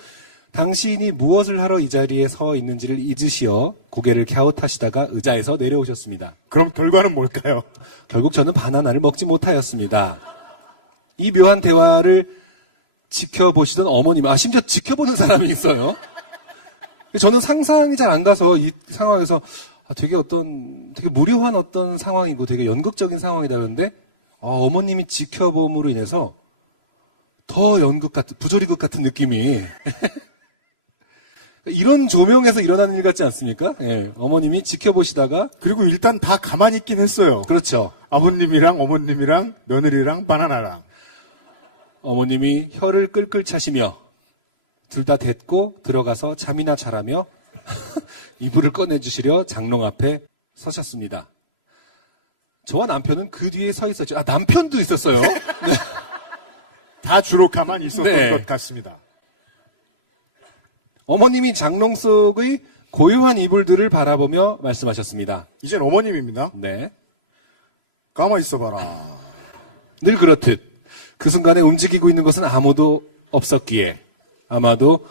당신이 무엇을 하러 이 자리에 서 있는지를 잊으시어 고개를 갸웃하시다가 의자에서 내려오셨습니다. 그럼 결과는 뭘까요? 결국 저는 바나나를 먹지 못하였습니다. 이 묘한 대화를 지켜보시던 어머님, 심지어 지켜보는 사람이 있어요. 저는 상상이 잘 안 가서 이 상황에서 되게 무료한 어떤 상황이고 되게 연극적인 상황이다 그러는데 어머님이 지켜봄으로 인해서 더 연극 같은, 부조리극 같은 느낌이 이런 조명에서 일어나는 일 같지 않습니까? 예, 어머님이 지켜보시다가 그리고 일단 다 가만히 있긴 했어요. 그렇죠. 아버님이랑 어머님이랑 며느리랑 바나나랑. 어머님이 혀를 끌끌 차시며 둘 다 댔고 들어가서 잠이나 자라며 이불을 꺼내주시려 장롱 앞에 서셨습니다. 저와 남편은 그 뒤에 서 있었죠. 남편도 있었어요. 네. 다 주로 가만히 있었던 네. 것 같습니다. 어머님이 장롱 속의 고요한 이불들을 바라보며 말씀하셨습니다. 이젠 어머님입니다. 네. 가만히 있어봐라. 늘 그렇듯 그 순간에 움직이고 있는 것은 아무도 없었기에 아마도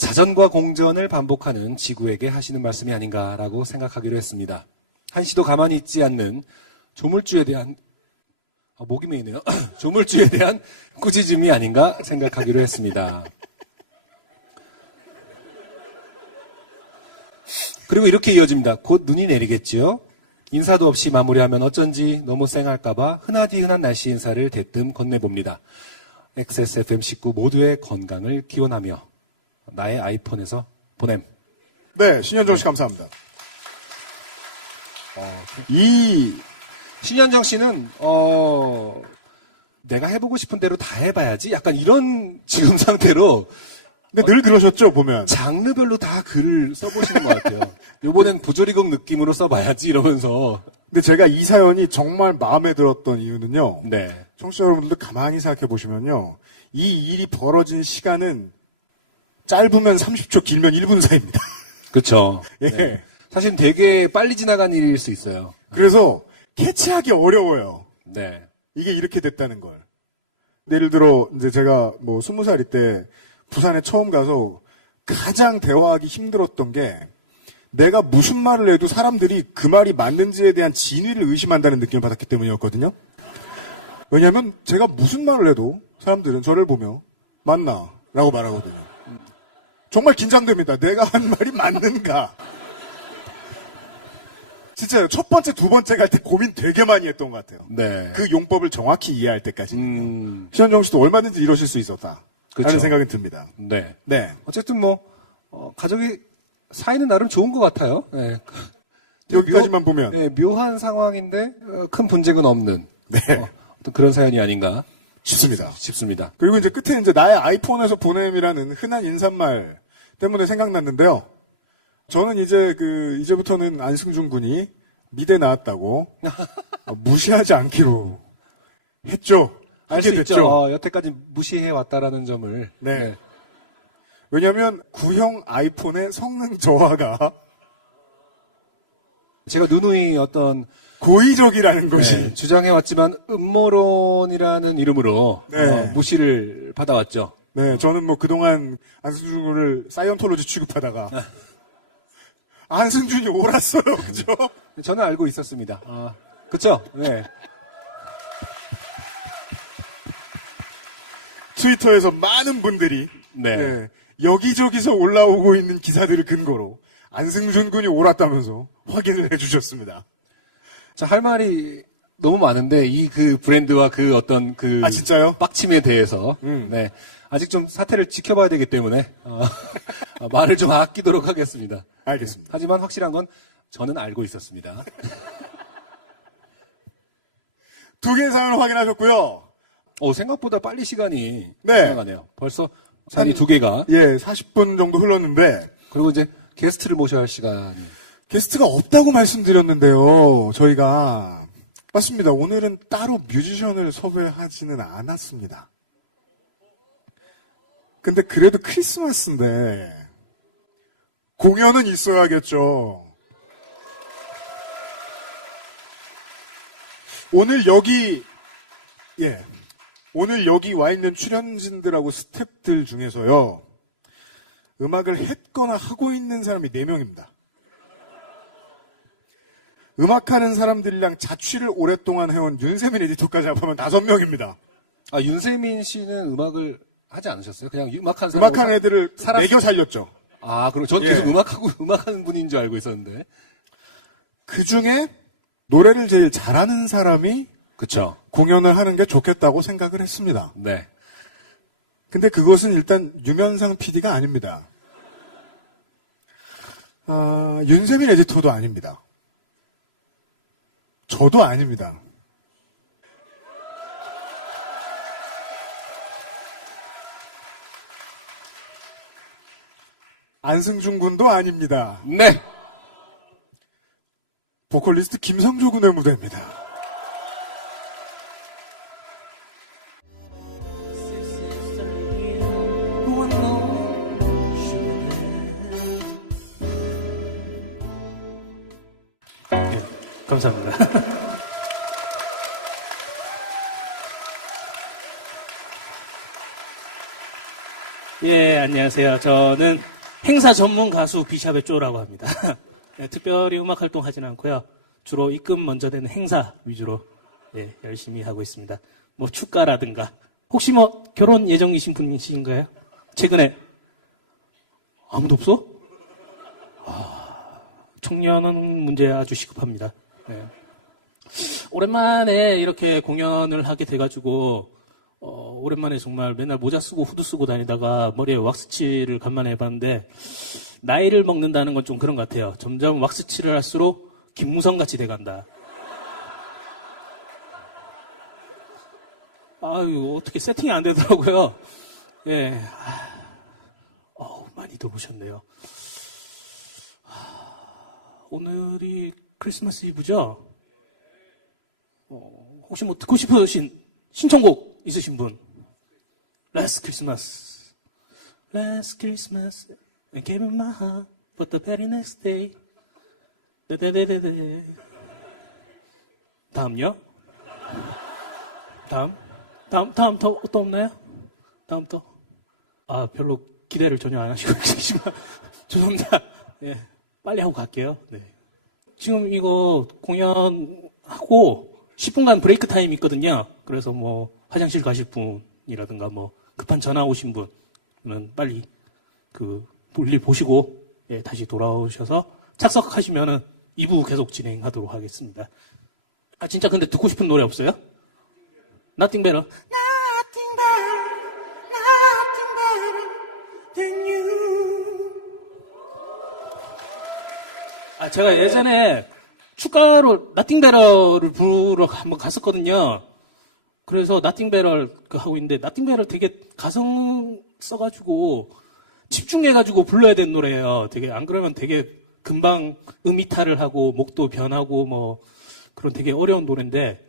자전과 공전을 반복하는 지구에게 하시는 말씀이 아닌가라고 생각하기로 했습니다. 한시도 가만히 있지 않는 조물주에 대한 목이 메이네요. 조물주에 대한 꾸짖음이 아닌가 생각하기로 했습니다. 그리고 이렇게 이어집니다. 곧 눈이 내리겠지요. 인사도 없이 마무리하면 어쩐지 너무 쌩할까봐 흔하디 흔한 날씨 인사를 대뜸 건네봅니다. XSFM 식구 모두의 건강을 기원하며 나의 아이폰에서 보냄. 네, 신현정 씨 감사합니다. 신현정 씨는 내가 해보고 싶은 대로 다 해봐야지 약간 이런 지금 상태로 근데 늘 그러셨죠, 보면. 장르별로 다 글을 써보시는 것 같아요. 요번엔 부조리곡 느낌으로 써봐야지 이러면서. 근데 제가 이 사연이 정말 마음에 들었던 이유는요. 네. 청취자 여러분들도 가만히 생각해 보시면요. 이 일이 벌어진 시간은 짧으면 30초, 길면 1분 사이입니다. 그쵸. 예. 네. 사실 되게 빨리 지나간 일일 수 있어요. 그래서 캐치하기 어려워요. 네. 이게 이렇게 됐다는 걸. 예를 들어, 이제 제가 20살일 때 부산에 처음 가서 가장 대화하기 힘들었던 게 내가 무슨 말을 해도 사람들이 그 말이 맞는지에 대한 진위를 의심한다는 느낌을 받았기 때문이었거든요. 왜냐하면 제가 무슨 말을 해도 사람들은 저를 보며 맞나? 라고 말하거든요. 정말 긴장됩니다. 내가 한 말이 맞는가? 진짜 첫 번째, 두 번째 갈 때 고민 되게 많이 했던 것 같아요. 네. 그 용법을 정확히 이해할 때까지. 신현정 씨도 얼마든지 이러실 수 있었다. 그쵸. 라는 생각이 듭니다. 네. 네. 어쨌든 가족이 사이는 나름 좋은 것 같아요. 네. 여기까지만 보면. 네, 묘한 상황인데 큰 분쟁은 없는. 네. 어떤 그런 사연이 아닌가 싶습니다. 싶습니다. 그리고 이제 끝에 이제 나의 아이폰에서 보냄이라는 흔한 인사말 때문에 생각났는데요. 저는 이제부터는 안승준 군이 미대 나왔다고 무시하지 않기로 했죠. 알 수 하게 있죠. 됐죠. 여태까지 무시해 왔다라는 점을. 네. 왜냐하면 구형 아이폰의 성능 저하가 제가 누누이 어떤 고의적이라는 것이 네, 주장해 왔지만 음모론이라는 이름으로 네. 무시를 받아왔죠. 네, 저는 그동안 안승준 군을 사이언톨로지 취급하다가 안승준이 옳았어요. 그죠? 저는 알고 있었습니다. 그쵸? 네. 트위터에서 많은 분들이 네. 네, 여기저기서 올라오고 있는 기사들을 근거로 안승준 군이 옳았다면서 확인을 해주셨습니다. 자, 할 말이 너무 많은데 그 브랜드와 어떤 아, 진짜요? 빡침에 대해서 네. 아직 좀 사태를 지켜봐야 되기 때문에 말을 좀 아끼도록 하겠습니다. 알겠습니다. 하지만 확실한 건 저는 알고 있었습니다. 두 개의 사연을 확인하셨고요. 생각보다 빨리 시간이 네. 지나가네요. 벌써 사연이 두 개가. 예, 40분 정도 흘렀는데 그리고 이제 게스트를 모셔야 할 시간이. 게스트가 없다고 말씀드렸는데요. 저희가 맞습니다. 오늘은 따로 뮤지션을 섭외하지는 않았습니다. 근데 그래도 크리스마스인데 공연은 있어야겠죠. 오늘 여기 와 있는 출연진들하고 스태프들 중에서요. 음악을 했거나 하고 있는 사람이 4명입니다. 음악하는 사람들이랑 자취를 오랫동안 해온 윤세민 에디터까지 합하면 5명입니다. 윤세민 씨는 음악을 하지 않으셨어요? 그냥 음악하는 사람. 음악하는 애들을 매겨 살렸죠. 그리고 저는 예. 계속 음악하는 분인 줄 알고 있었는데. 그 중에 노래를 제일 잘하는 사람이 그쵸. 공연을 하는 게 좋겠다고 생각을 했습니다. 네. 근데 그것은 일단 유면상 PD가 아닙니다. 윤세민 에디터도 아닙니다. 저도 아닙니다. 안승준 군도 아닙니다. 네. 보컬리스트 김성조 군의 무대입니다. 감사합니다. 예, 안녕하세요. 저는 행사 전문 가수 비샵의 쪼라고 합니다. 네, 특별히 음악 활동하지는 않고요. 주로 입금 먼저 되는 행사 위주로 예, 열심히 하고 있습니다. 뭐 축가라든가 혹시 뭐 결혼 예정이신 분이신가요? 최근에 아무도 없어? 청년은 문제 아주 시급합니다. 네. 오랜만에 이렇게 공연을 하게 돼가지고 오랜만에 정말 맨날 모자 쓰고 후드 쓰고 다니다가 머리에 왁스칠을 간만에 해봤는데 나이를 먹는다는 건 좀 그런 것 같아요. 점점 왁스칠을 할수록 김무성 같이 돼간다. 아유 어떻게 세팅이 안 되더라고요. 예, 많이들 오셨네요. 오늘이 크리스마스 이브죠? 혹시 뭐 듣고 싶으신 신청곡 있으신 분? Last Christmas, Last Christmas, I gave you my heart, but the very next day. 네네네네. 다음요? 다음 또 없나요? 다음 또? 별로 기대를 전혀 안 하시고 계시지만 죄송합니다. 예, 빨리 하고 갈게요. 네. 지금 이거 공연하고 10분간 브레이크 타임 있거든요. 그래서 뭐 화장실 가실 분이라든가 뭐 급한 전화 오신 분은 빨리 그 볼일 보시고 예, 다시 돌아오셔서 착석하시면은 2부 계속 진행하도록 하겠습니다. 진짜 근데 듣고 싶은 노래 없어요? Nothing better. Nothing better. Nothing better than you. 제가 예전에 축가로 Nothing better를 부르러 한번 갔었거든요. 그래서 Nothing better 하고 있는데 Nothing better 되게 가성 써가지고 집중해가지고 불러야 되는 노래예요. 되게 안 그러면 되게 금방 이탈을 하고 목도 변하고 뭐 그런 되게 어려운 노래인데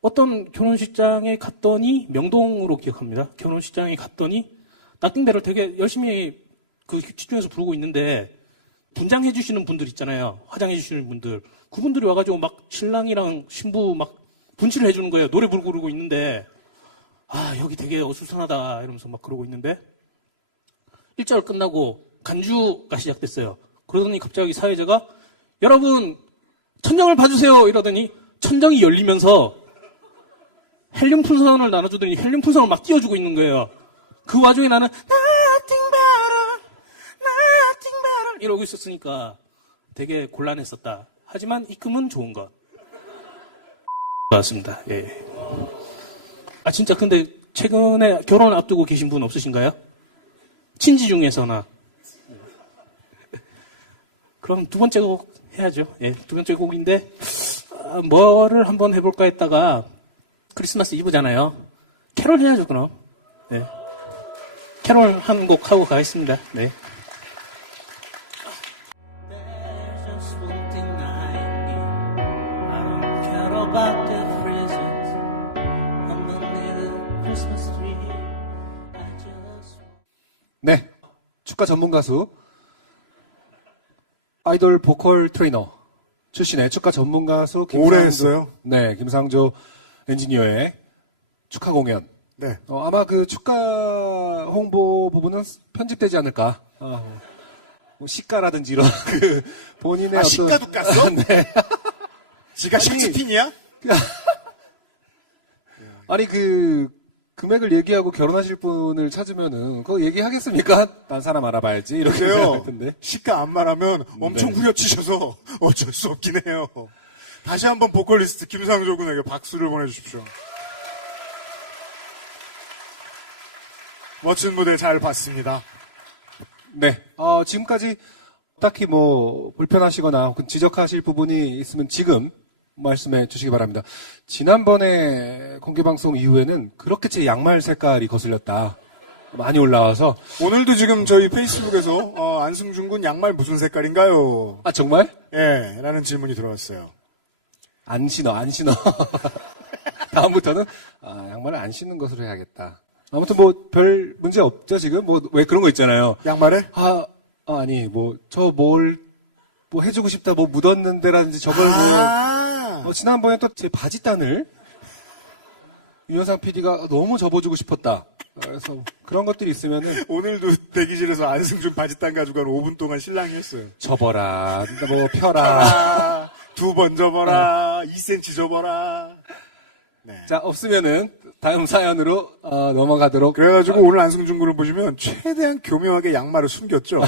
어떤 결혼식장에 갔더니 명동으로 기억합니다. 결혼식장에 갔더니 Nothing better 되게 열심히 그 집중해서 부르고 있는데 분장해 주시는 분들 있잖아요. 화장해 주시는 분들. 그분들이 와가지고 막 신랑이랑 신부 막 분칠을 해주는 거예요. 노래 부르고 있는데 여기 되게 어수선하다 이러면서 막 그러고 있는데 1절 끝나고 간주가 시작됐어요. 그러더니 갑자기 사회자가 여러분 천정을 봐주세요 이러더니 천정이 열리면서 헬륨 풍선을 나눠주더니 헬륨 풍선을 막 띄워주고 있는 거예요. 그 와중에 나는 Nothing better, nothing better 이러고 있었으니까 되게 곤란했었다. 하지만 입금은 좋은 것 맞습니다. 예. 진짜 근데 최근에 결혼 앞두고 계신 분 없으신가요? 친지 중에서나. 그럼 두 번째 곡 해야죠. 예, 두 번째 곡인데 뭐를 한번 해볼까 했다가 크리스마스 이브잖아요. 캐롤 해야죠 그럼. 네. 캐롤 한 곡 하고 가겠습니다. 네. 네, 축가 전문 가수, 아이돌 보컬 트레이너 출신의 축가 전문 가수 오래 했어요? 네, 김상조 엔지니어의 축하 공연. 네. 아마 그 축가 홍보 부분은 편집되지 않을까. 뭐 시가라든지 이런 그 본인의 시가도 깠어? 네. 지가 셰익스핀이야? 아니 그 금액을 얘기하고 결혼하실 분을 찾으면은 그거 얘기하겠습니까? 딴 사람 알아봐야지 이렇게 그래요. 생각할 텐데. 시가 안 말하면 엄청 네. 후려치셔서 어쩔 수 없긴 해요. 다시 한번 보컬리스트 김상조 군에게 박수를 보내주십시오. 멋진 무대 잘 봤습니다. 네. 지금까지 딱히 뭐 불편하시거나 혹은 지적하실 부분이 있으면 지금 말씀해 주시기 바랍니다. 지난번에 공개방송 이후에는 그렇게 제 양말 색깔이 거슬렸다. 많이 올라와서. 오늘도 지금 저희 페이스북에서 안승준 군 양말 무슨 색깔인가요? 정말? 예, 라는 질문이 들어왔어요. 안 신어. 다음부터는 양말을 안 신는 것으로 해야겠다. 아무튼 뭐 별 문제 없죠 지금? 뭐 왜 그런 거 있잖아요. 양말에? 아니 뭐 저 뭘 뭐 해주고 싶다 뭐 묻었는데라든지 저걸 지난번에 또 제 바지단을 윤영상 PD가 너무 접어주고 싶었다. 그래서 그런 것들이 있으면은 오늘도 대기실에서 안승준 바지단 가지고 한 5분 동안 신랑이 했어요. 접어라, 뭐 펴라. 아, 2번 접어라, 2cm 접어라. 네. 자, 없으면은 다음 사연으로 넘어가도록. 그래가지고 오늘 안승준 군을 보시면 최대한 교묘하게 양말을 숨겼죠.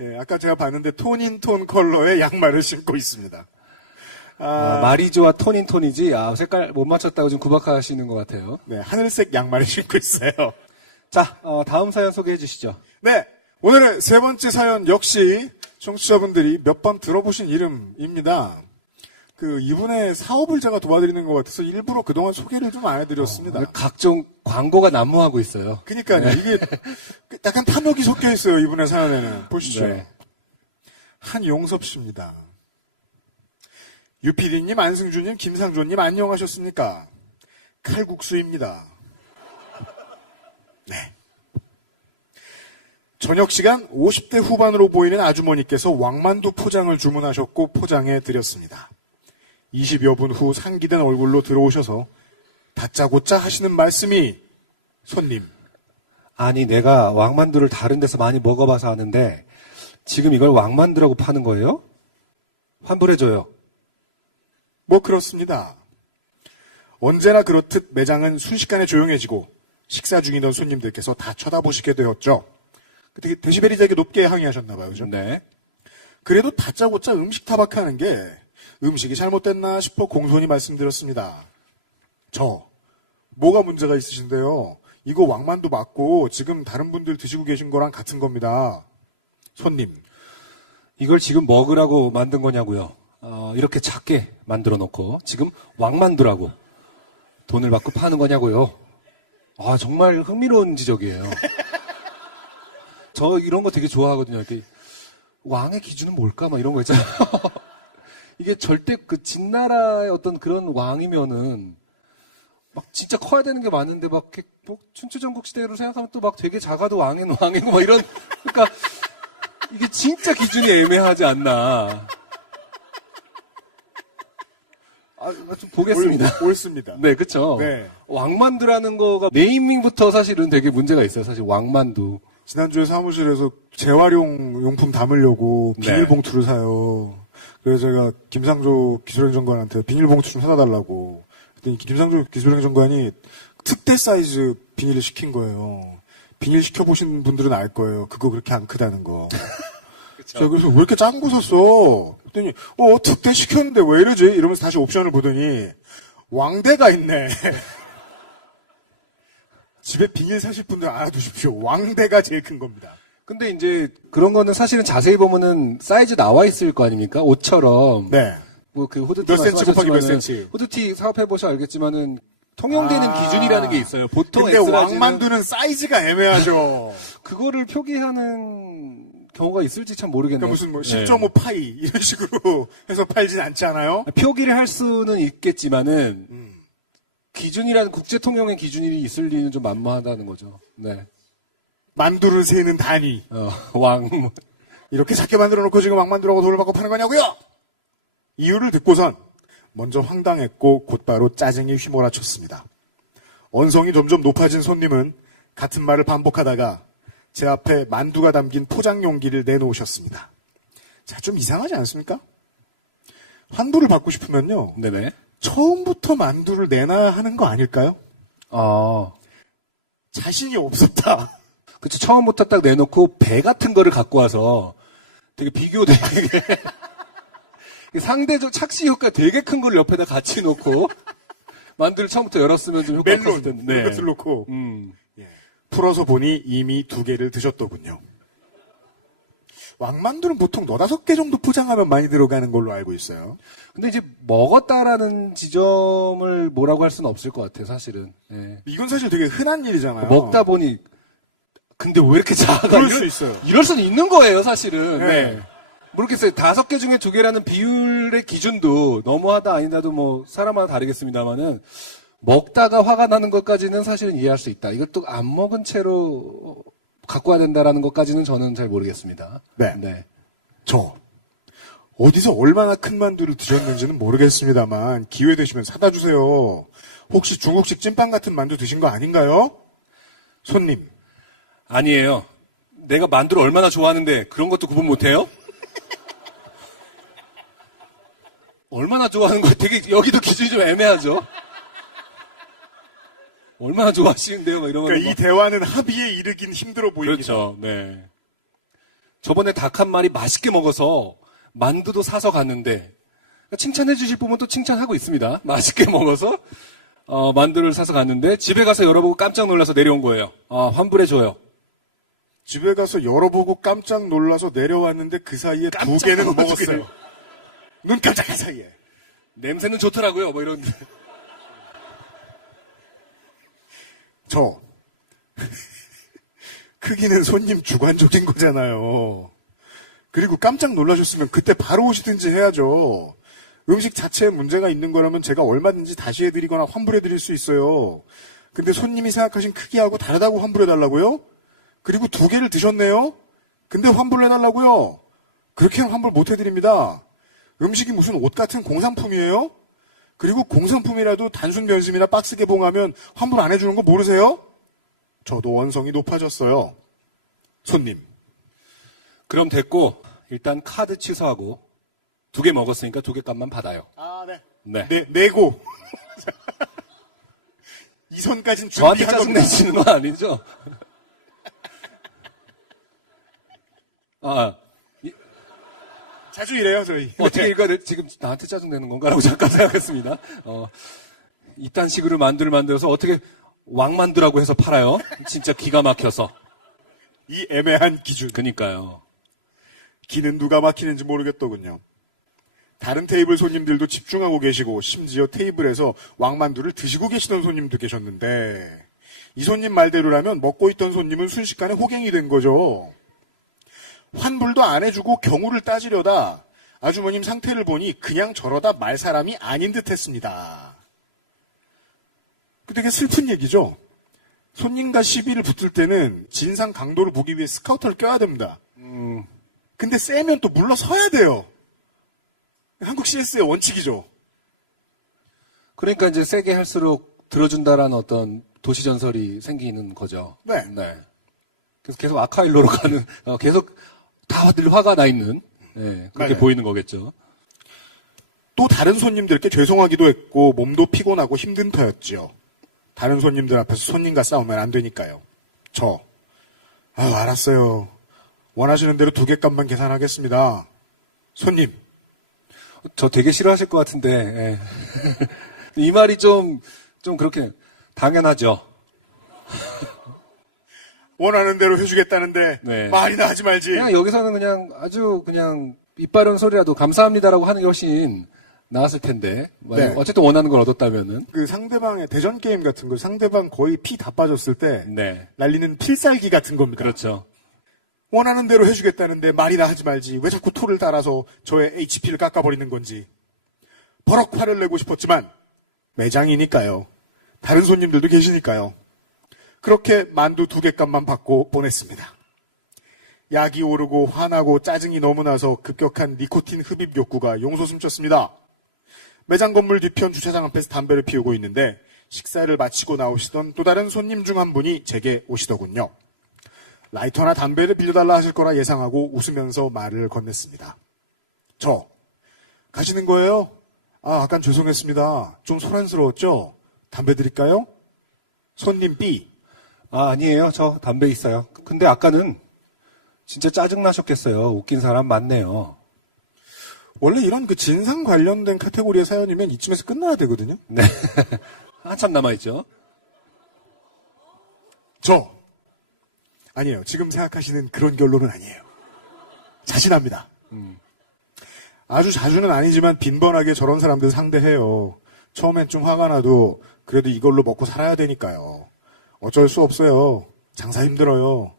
예, 아까 제가 봤는데 톤인톤 컬러의 양말을 신고 있습니다. 마리조와 톤인톤이지. 색깔 못 맞췄다고 좀 구박하시는 것 같아요. 네, 하늘색 양말을 신고 있어요. 자, 다음 사연 소개해 주시죠. 네, 오늘의 세 번째 사연 역시 청취자분들이 몇 번 들어보신 이름입니다. 이분의 사업을 제가 도와드리는 것 같아서 일부러 그동안 소개를 좀 안 해드렸습니다. 각종 광고가 난무하고 있어요. 그러니까요. 이게 약간 탐욕이 섞여 있어요. 이분의 사연에는. 보시죠. 네. 한용섭 씨입니다. 유PD님, 안승준님, 김상조님 안녕하셨습니까? 칼국수입니다. 네. 저녁 시간 50대 후반으로 보이는 아주머니께서 왕만두 포장을 주문하셨고 포장해 드렸습니다. 20여 분 후 상기된 얼굴로 들어오셔서 다짜고짜 하시는 말씀이 손님. 아니, 내가 왕만두를 다른 데서 많이 먹어봐서 아는데 지금 이걸 왕만두라고 파는 거예요? 환불해줘요. 뭐 그렇습니다. 언제나 그렇듯 매장은 순식간에 조용해지고 식사 중이던 손님들께서 다 쳐다보시게 되었죠. 되게 데시벨이 되게 높게 항의하셨나봐요. 그죠? 네. 그래도 다짜고짜 음식 타박하는 게 음식이 잘못됐나 싶어 공손히 말씀드렸습니다. 뭐가 문제가 있으신데요? 이거 왕만두 맞고 지금 다른 분들 드시고 계신 거랑 같은 겁니다. 손님. 이걸 지금 먹으라고 만든 거냐고요. 이렇게 작게 만들어 놓고 지금 왕만두라고 돈을 받고 파는 거냐고요. 정말 흥미로운 지적이에요. 저 이런 거 되게 좋아하거든요. 이렇게 왕의 기준은 뭘까? 막 이런 거 있잖아요. 이게 절대 진나라의 어떤 그런 왕이면은 막 진짜 커야 되는 게 많은데 막 이렇게 뭐 춘추전국 시대로 생각하면 또 막 되게 작아도 왕은 왕이고 막 이런, 그러니까 이게 진짜 기준이 애매하지 않나. 좀 보겠습니다. 옳습니다. 네, 그쵸. 네. 왕만두라는 거가 네이밍부터 사실은 되게 문제가 있어요. 사실 왕만두. 지난주에 사무실에서 재활용 용품 담으려고 네. 비닐봉투를 사요. 그래서 제가 김상조 기술행정관한테 비닐봉투 좀 사다 달라고. 그랬더니 김상조 기술행정관이 특대 사이즈 비닐을 시킨 거예요. 비닐 시켜보신 분들은 알 거예요. 그거 그렇게 안 크다는 거. 제가 그래서 왜 이렇게 작은 거 샀어? 그랬더니 특대 시켰는데 왜 이러지? 이러면서 다시 옵션을 보더니 왕대가 있네. 집에 비닐 사실 분들 알아두십시오. 왕대가 제일 큰 겁니다. 근데 이제 그런 거는 사실은 자세히 보면은 사이즈 나와 있을 거 아닙니까? 옷처럼. 네. 뭐 그 후드티 몇 센치 곱하기 몇 센치. 후드티 사업해 보셔 알겠지만은 통용되는 기준이라는 게 있어요. 보통 근데 X라지는 왕만두는 사이즈가 애매하죠. 그거를 표기하는 경우가 있을지 참 모르겠네요. 그러니까 무슨 뭐 10.5 파이 이런 식으로 해서 팔진 않지 않아요? 표기를 할 수는 있겠지만은 기준이라는 국제 통용의 기준이 있을 리는 좀 만무하다는 거죠. 네. 만두를 세는 단위. 왕. 이렇게 작게 만들어 놓고 지금 왕만두라고 돈을 받고 파는 거냐고요? 이유를 듣고선 먼저 황당했고 곧바로 짜증이 휘몰아쳤습니다. 언성이 점점 높아진 손님은 같은 말을 반복하다가 제 앞에 만두가 담긴 포장 용기를 내놓으셨습니다. 자, 좀 이상하지 않습니까? 환불을 받고 싶으면요. 네네. 처음부터 만두를 내놔야 하는 거 아닐까요? 자신이 없었다. 그쵸. 처음부터 딱 내놓고 배 같은 거를 갖고 와서 되게 비교되게 상대적 착시 효과 되게 큰 걸 옆에다 같이 놓고 만두를 처음부터 열었으면 좀 효과가 컸을 텐데. 멜론 이런 것을 놓고 풀어서 보니 이미 2개를 드셨더군요. 왕만두는 보통 4-5개 정도 포장하면 많이 들어가는 걸로 알고 있어요. 근데 이제 먹었다라는 지점을 뭐라고 할 수는 없을 것 같아요, 사실은. 네. 이건 사실 되게 흔한 일이잖아요. 먹다 보니 근데 왜 이렇게 작아? 그럴 수 있어요. 이럴 수는 있는 거예요, 사실은. 네. 네. 모르겠어요. 5개 중에 2개라는 비율의 기준도 너무하다 아니다도 뭐 사람마다 다르겠습니다만은 먹다가 화가 나는 것까지는 사실은 이해할 수 있다. 이걸 또 안 먹은 채로 갖고 와야 된다라는 것까지는 저는 잘 모르겠습니다. 네. 저 어디서 얼마나 큰 만두를 드셨는지는 모르겠습니다만 기회 되시면 사다 주세요. 혹시 중국식 찐빵 같은 만두 드신 거 아닌가요? 손님. 아니에요. 내가 만두를 얼마나 좋아하는데 그런 것도 구분 못해요? 얼마나 좋아하는 거예요? 되게 여기도 기준이 좀 애매하죠? 얼마나 좋아하시는데요? 막 이러면 그러니까 이 대화는 합의에 이르긴 힘들어 보입니다. 그렇죠. 네. 저번에 닭 한 마리 맛있게 먹어서 만두도 사서 갔는데 칭찬해 주실 분은 또 칭찬하고 있습니다. 맛있게 먹어서 만두를 사서 갔는데 집에 가서 열어보고 깜짝 놀라서 내려온 거예요. 환불해 줘요. 집에 가서 열어보고 깜짝 놀라서 내려왔는데 그 사이에 두 깜짝 개는 놀라서 먹었어요. 눈 깜짝할 사이에. 냄새는 좋더라고요. 뭐 이런. 저 크기는 손님 주관적인 거잖아요. 그리고 깜짝 놀라셨으면 그때 바로 오시든지 해야죠. 음식 자체에 문제가 있는 거라면 제가 얼마든지 다시 해드리거나 환불해드릴 수 있어요. 근데 손님이 생각하신 크기하고 다르다고 환불해달라고요? 그리고 두 개를 드셨네요? 근데 환불해달라고요? 그렇게는 환불 못해드립니다. 음식이 무슨 옷 같은 공산품이에요? 그리고 공산품이라도 단순 변심이나 박스 개봉하면 환불 안 해주는 거 모르세요? 저도 원성이 높아졌어요. 손님. 그럼 됐고 일단 카드 취소하고 2개 먹었으니까 2개 값만 받아요. 아, 네. 네. 내고. 이 선까진 저한테 준비한 짜증 겁니다. 내시는 건 아니죠? 자주 이래요, 저희. 어떻게 읽어야 돼? 지금 나한테 짜증 내는 건가라고 잠깐 생각했습니다. 이딴 식으로 만두를 만들어서 어떻게 왕만두라고 해서 팔아요? 진짜 기가 막혀서. 이 애매한 기준. 그니까요. 기는 누가 막히는지 모르겠더군요. 다른 테이블 손님들도 집중하고 계시고 심지어 테이블에서 왕만두를 드시고 계시던 손님도 계셨는데 이 손님 말대로라면 먹고 있던 손님은 순식간에 호갱이 된 거죠. 환불도 안 해주고 경우를 따지려다 아주머님 상태를 보니 그냥 저러다 말 사람이 아닌 듯 했습니다. 되게 슬픈 얘기죠. 손님과 시비를 붙을 때는 진상 강도를 보기 위해 스카우터를 껴야 됩니다. 근데 세면 또 물러서야 돼요. 한국 CS의 원칙이죠. 그러니까 이제 세게 할수록 들어준다라는 어떤 도시 전설이 생기는 거죠. 네. 그래서 계속 아카일로로 가는, 계속 다들 화가 나 있는, 그렇게 네. 보이는 거겠죠. 또 다른 손님들께 죄송하기도 했고 몸도 피곤하고 힘든 터였지요. 다른 손님들 앞에서 손님과 싸우면 안 되니까요. 알았어요. 원하시는 대로 2개 값만 계산하겠습니다. 손님. 저 되게 싫어하실 것 같은데, 이 말이 좀 그렇게 당연하죠. 원하는 대로 해주겠다는데 네. 말이나 하지 말지. 그냥 여기서는 그냥 아주 그냥 입 바른 소리라도 감사합니다라고 하는 게 훨씬 나았을 텐데. 네. 어쨌든 원하는 걸 얻었다면은. 그 상대방의 대전 게임 같은 거 상대방 거의 피 다 빠졌을 때 네. 날리는 필살기 같은 겁니다. 그렇죠. 원하는 대로 해주겠다는데 말이나 하지 말지 왜 자꾸 토를 달아서 저의 HP를 깎아버리는 건지 버럭 화를 내고 싶었지만 매장이니까요. 다른 손님들도 계시니까요. 그렇게 만두 2개 값만 받고 보냈습니다. 약이 오르고 화나고 짜증이 너무 나서 급격한 니코틴 흡입 욕구가 용솟음쳤습니다. 매장 건물 뒤편 주차장 앞에서 담배를 피우고 있는데 식사를 마치고 나오시던 또 다른 손님 중 한 분이 제게 오시더군요. 라이터나 담배를 빌려달라 하실 거라 예상하고 웃으면서 말을 건넸습니다. 가시는 거예요? 아까 죄송했습니다. 좀 소란스러웠죠? 담배 드릴까요? 손님 B. 아니에요. 저 담배 있어요. 근데 아까는 진짜 짜증나셨겠어요. 웃긴 사람 많네요. 원래 이런 그 진상 관련된 카테고리의 사연이면 이쯤에서 끝나야 되거든요. 네. 한참 남아있죠. 아니에요. 지금 생각하시는 그런 결론은 아니에요. 자신합니다. 아주 자주는 아니지만 빈번하게 저런 사람들 상대해요. 처음엔 좀 화가 나도 그래도 이걸로 먹고 살아야 되니까요. 어쩔 수 없어요. 장사 힘들어요.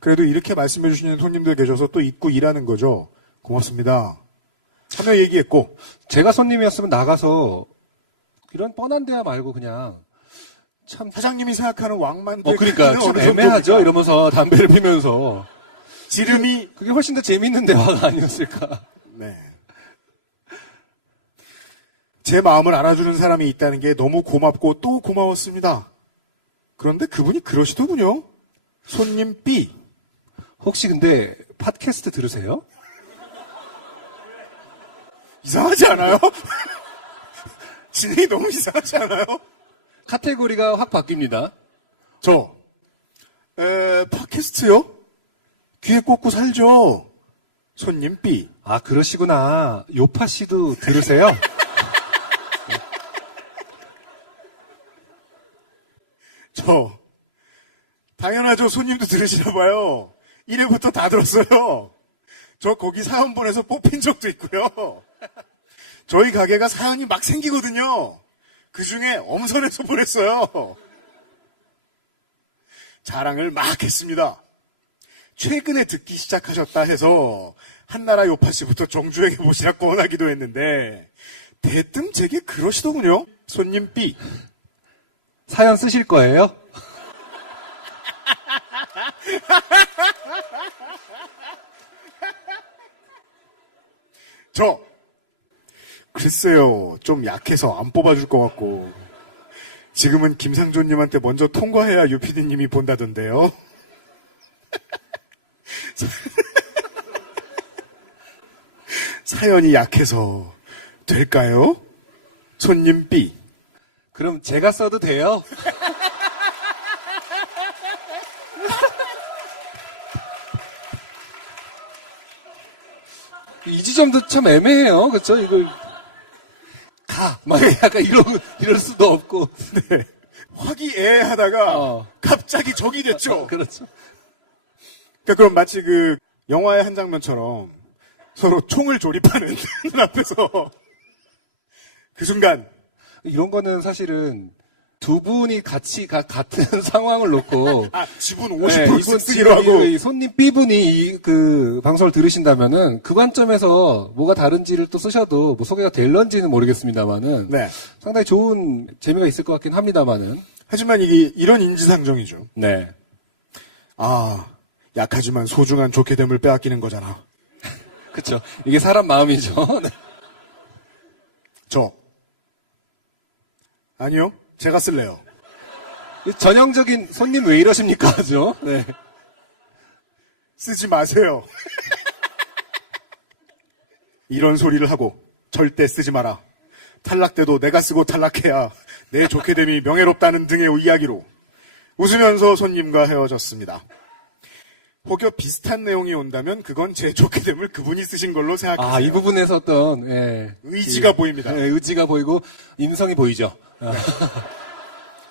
그래도 이렇게 말씀해 주시는 손님들 계셔서 또 잊고 일하는 거죠. 고맙습니다. 참여 얘기했고 제가 손님이었으면 나가서 이런 뻔한 데야 말고 그냥 참 사장님이 생각하는 왕만두의 그러니까 크기는 참 어느 애매하죠. 정도입니까? 이러면서 담배를 피면서 지름이 그게 훨씬 더 재미있는 대화가 아니었을까. 네. 제 마음을 알아주는 사람이 있다는 게 너무 고맙고 또 고마웠습니다. 그런데 그분이 그러시더군요. 손님 B. 혹시 근데 팟캐스트 들으세요? 이상하지 않아요? 진행이 너무 이상하지 않아요? 카테고리가 확 바뀝니다. 팟캐스트요? 귀에 꽂고 살죠. 손님 B. 아, 그러시구나. 요파 씨도 들으세요? 당연하죠. 손님도 들으시나 봐요. 1회부터 다 들었어요. 저 거기 사연 보내서 뽑힌 적도 있고요. 저희 가게가 사연이 막 생기거든요. 그 중에 엄선해서 보냈어요. 자랑을 막 했습니다. 최근에 듣기 시작하셨다 해서 한나라 요파 씨부터 정주행해 보시라고 권하기도 했는데 대뜸 제게 그러시더군요. 손님 B. 사연 쓰실 거예요? 글쎄요. 좀 약해서 안 뽑아줄 것 같고 지금은 김상조님한테 먼저 통과해야 유피디님이 본다던데요. 사연이 약해서 될까요? 손님 B. 그럼 제가 써도 돼요? 이 지점도 참 애매해요. 그쵸? 이걸, 막 약간 이럴 수도 없고. 네. 화기애애하다가 어. 갑자기 적이 됐죠. 그렇죠. 그러니까 그럼 마치 그 영화의 한 장면처럼 서로 총을 조립하는 눈앞에서 그 순간 이런 거는 사실은 두 분이 같이 같은 상황을 놓고 지분 네, 50% 쓰기로 하고 이 손님 B분이 그 방송을 들으신다면은 그 관점에서 뭐가 다른지를 또 쓰셔도 뭐 소개가 될런지는 모르겠습니다만은 네. 상당히 좋은 재미가 있을 것 같긴 합니다만은 하지만 이게 이런 인지상정이죠. 네. 약하지만 소중한 좋게 됨을 빼앗기는 거잖아. 그렇죠. 이게 사람 마음이죠. 네. 아니요. 제가 쓸래요. 전형적인 손님 왜 이러십니까? 죠 네. 쓰지 마세요. 이런 소리를 하고 절대 쓰지 마라. 탈락 때도 내가 쓰고 탈락해야 내 좋게 됨이 명예롭다는 등의 이야기로 웃으면서 손님과 헤어졌습니다. 혹여 비슷한 내용이 온다면 그건 제 좋게 됨을 그분이 쓰신 걸로 생각하세요. 이 부분에서 어떤 의지가 보입니다. 의지가 보이고 인성이 보이죠.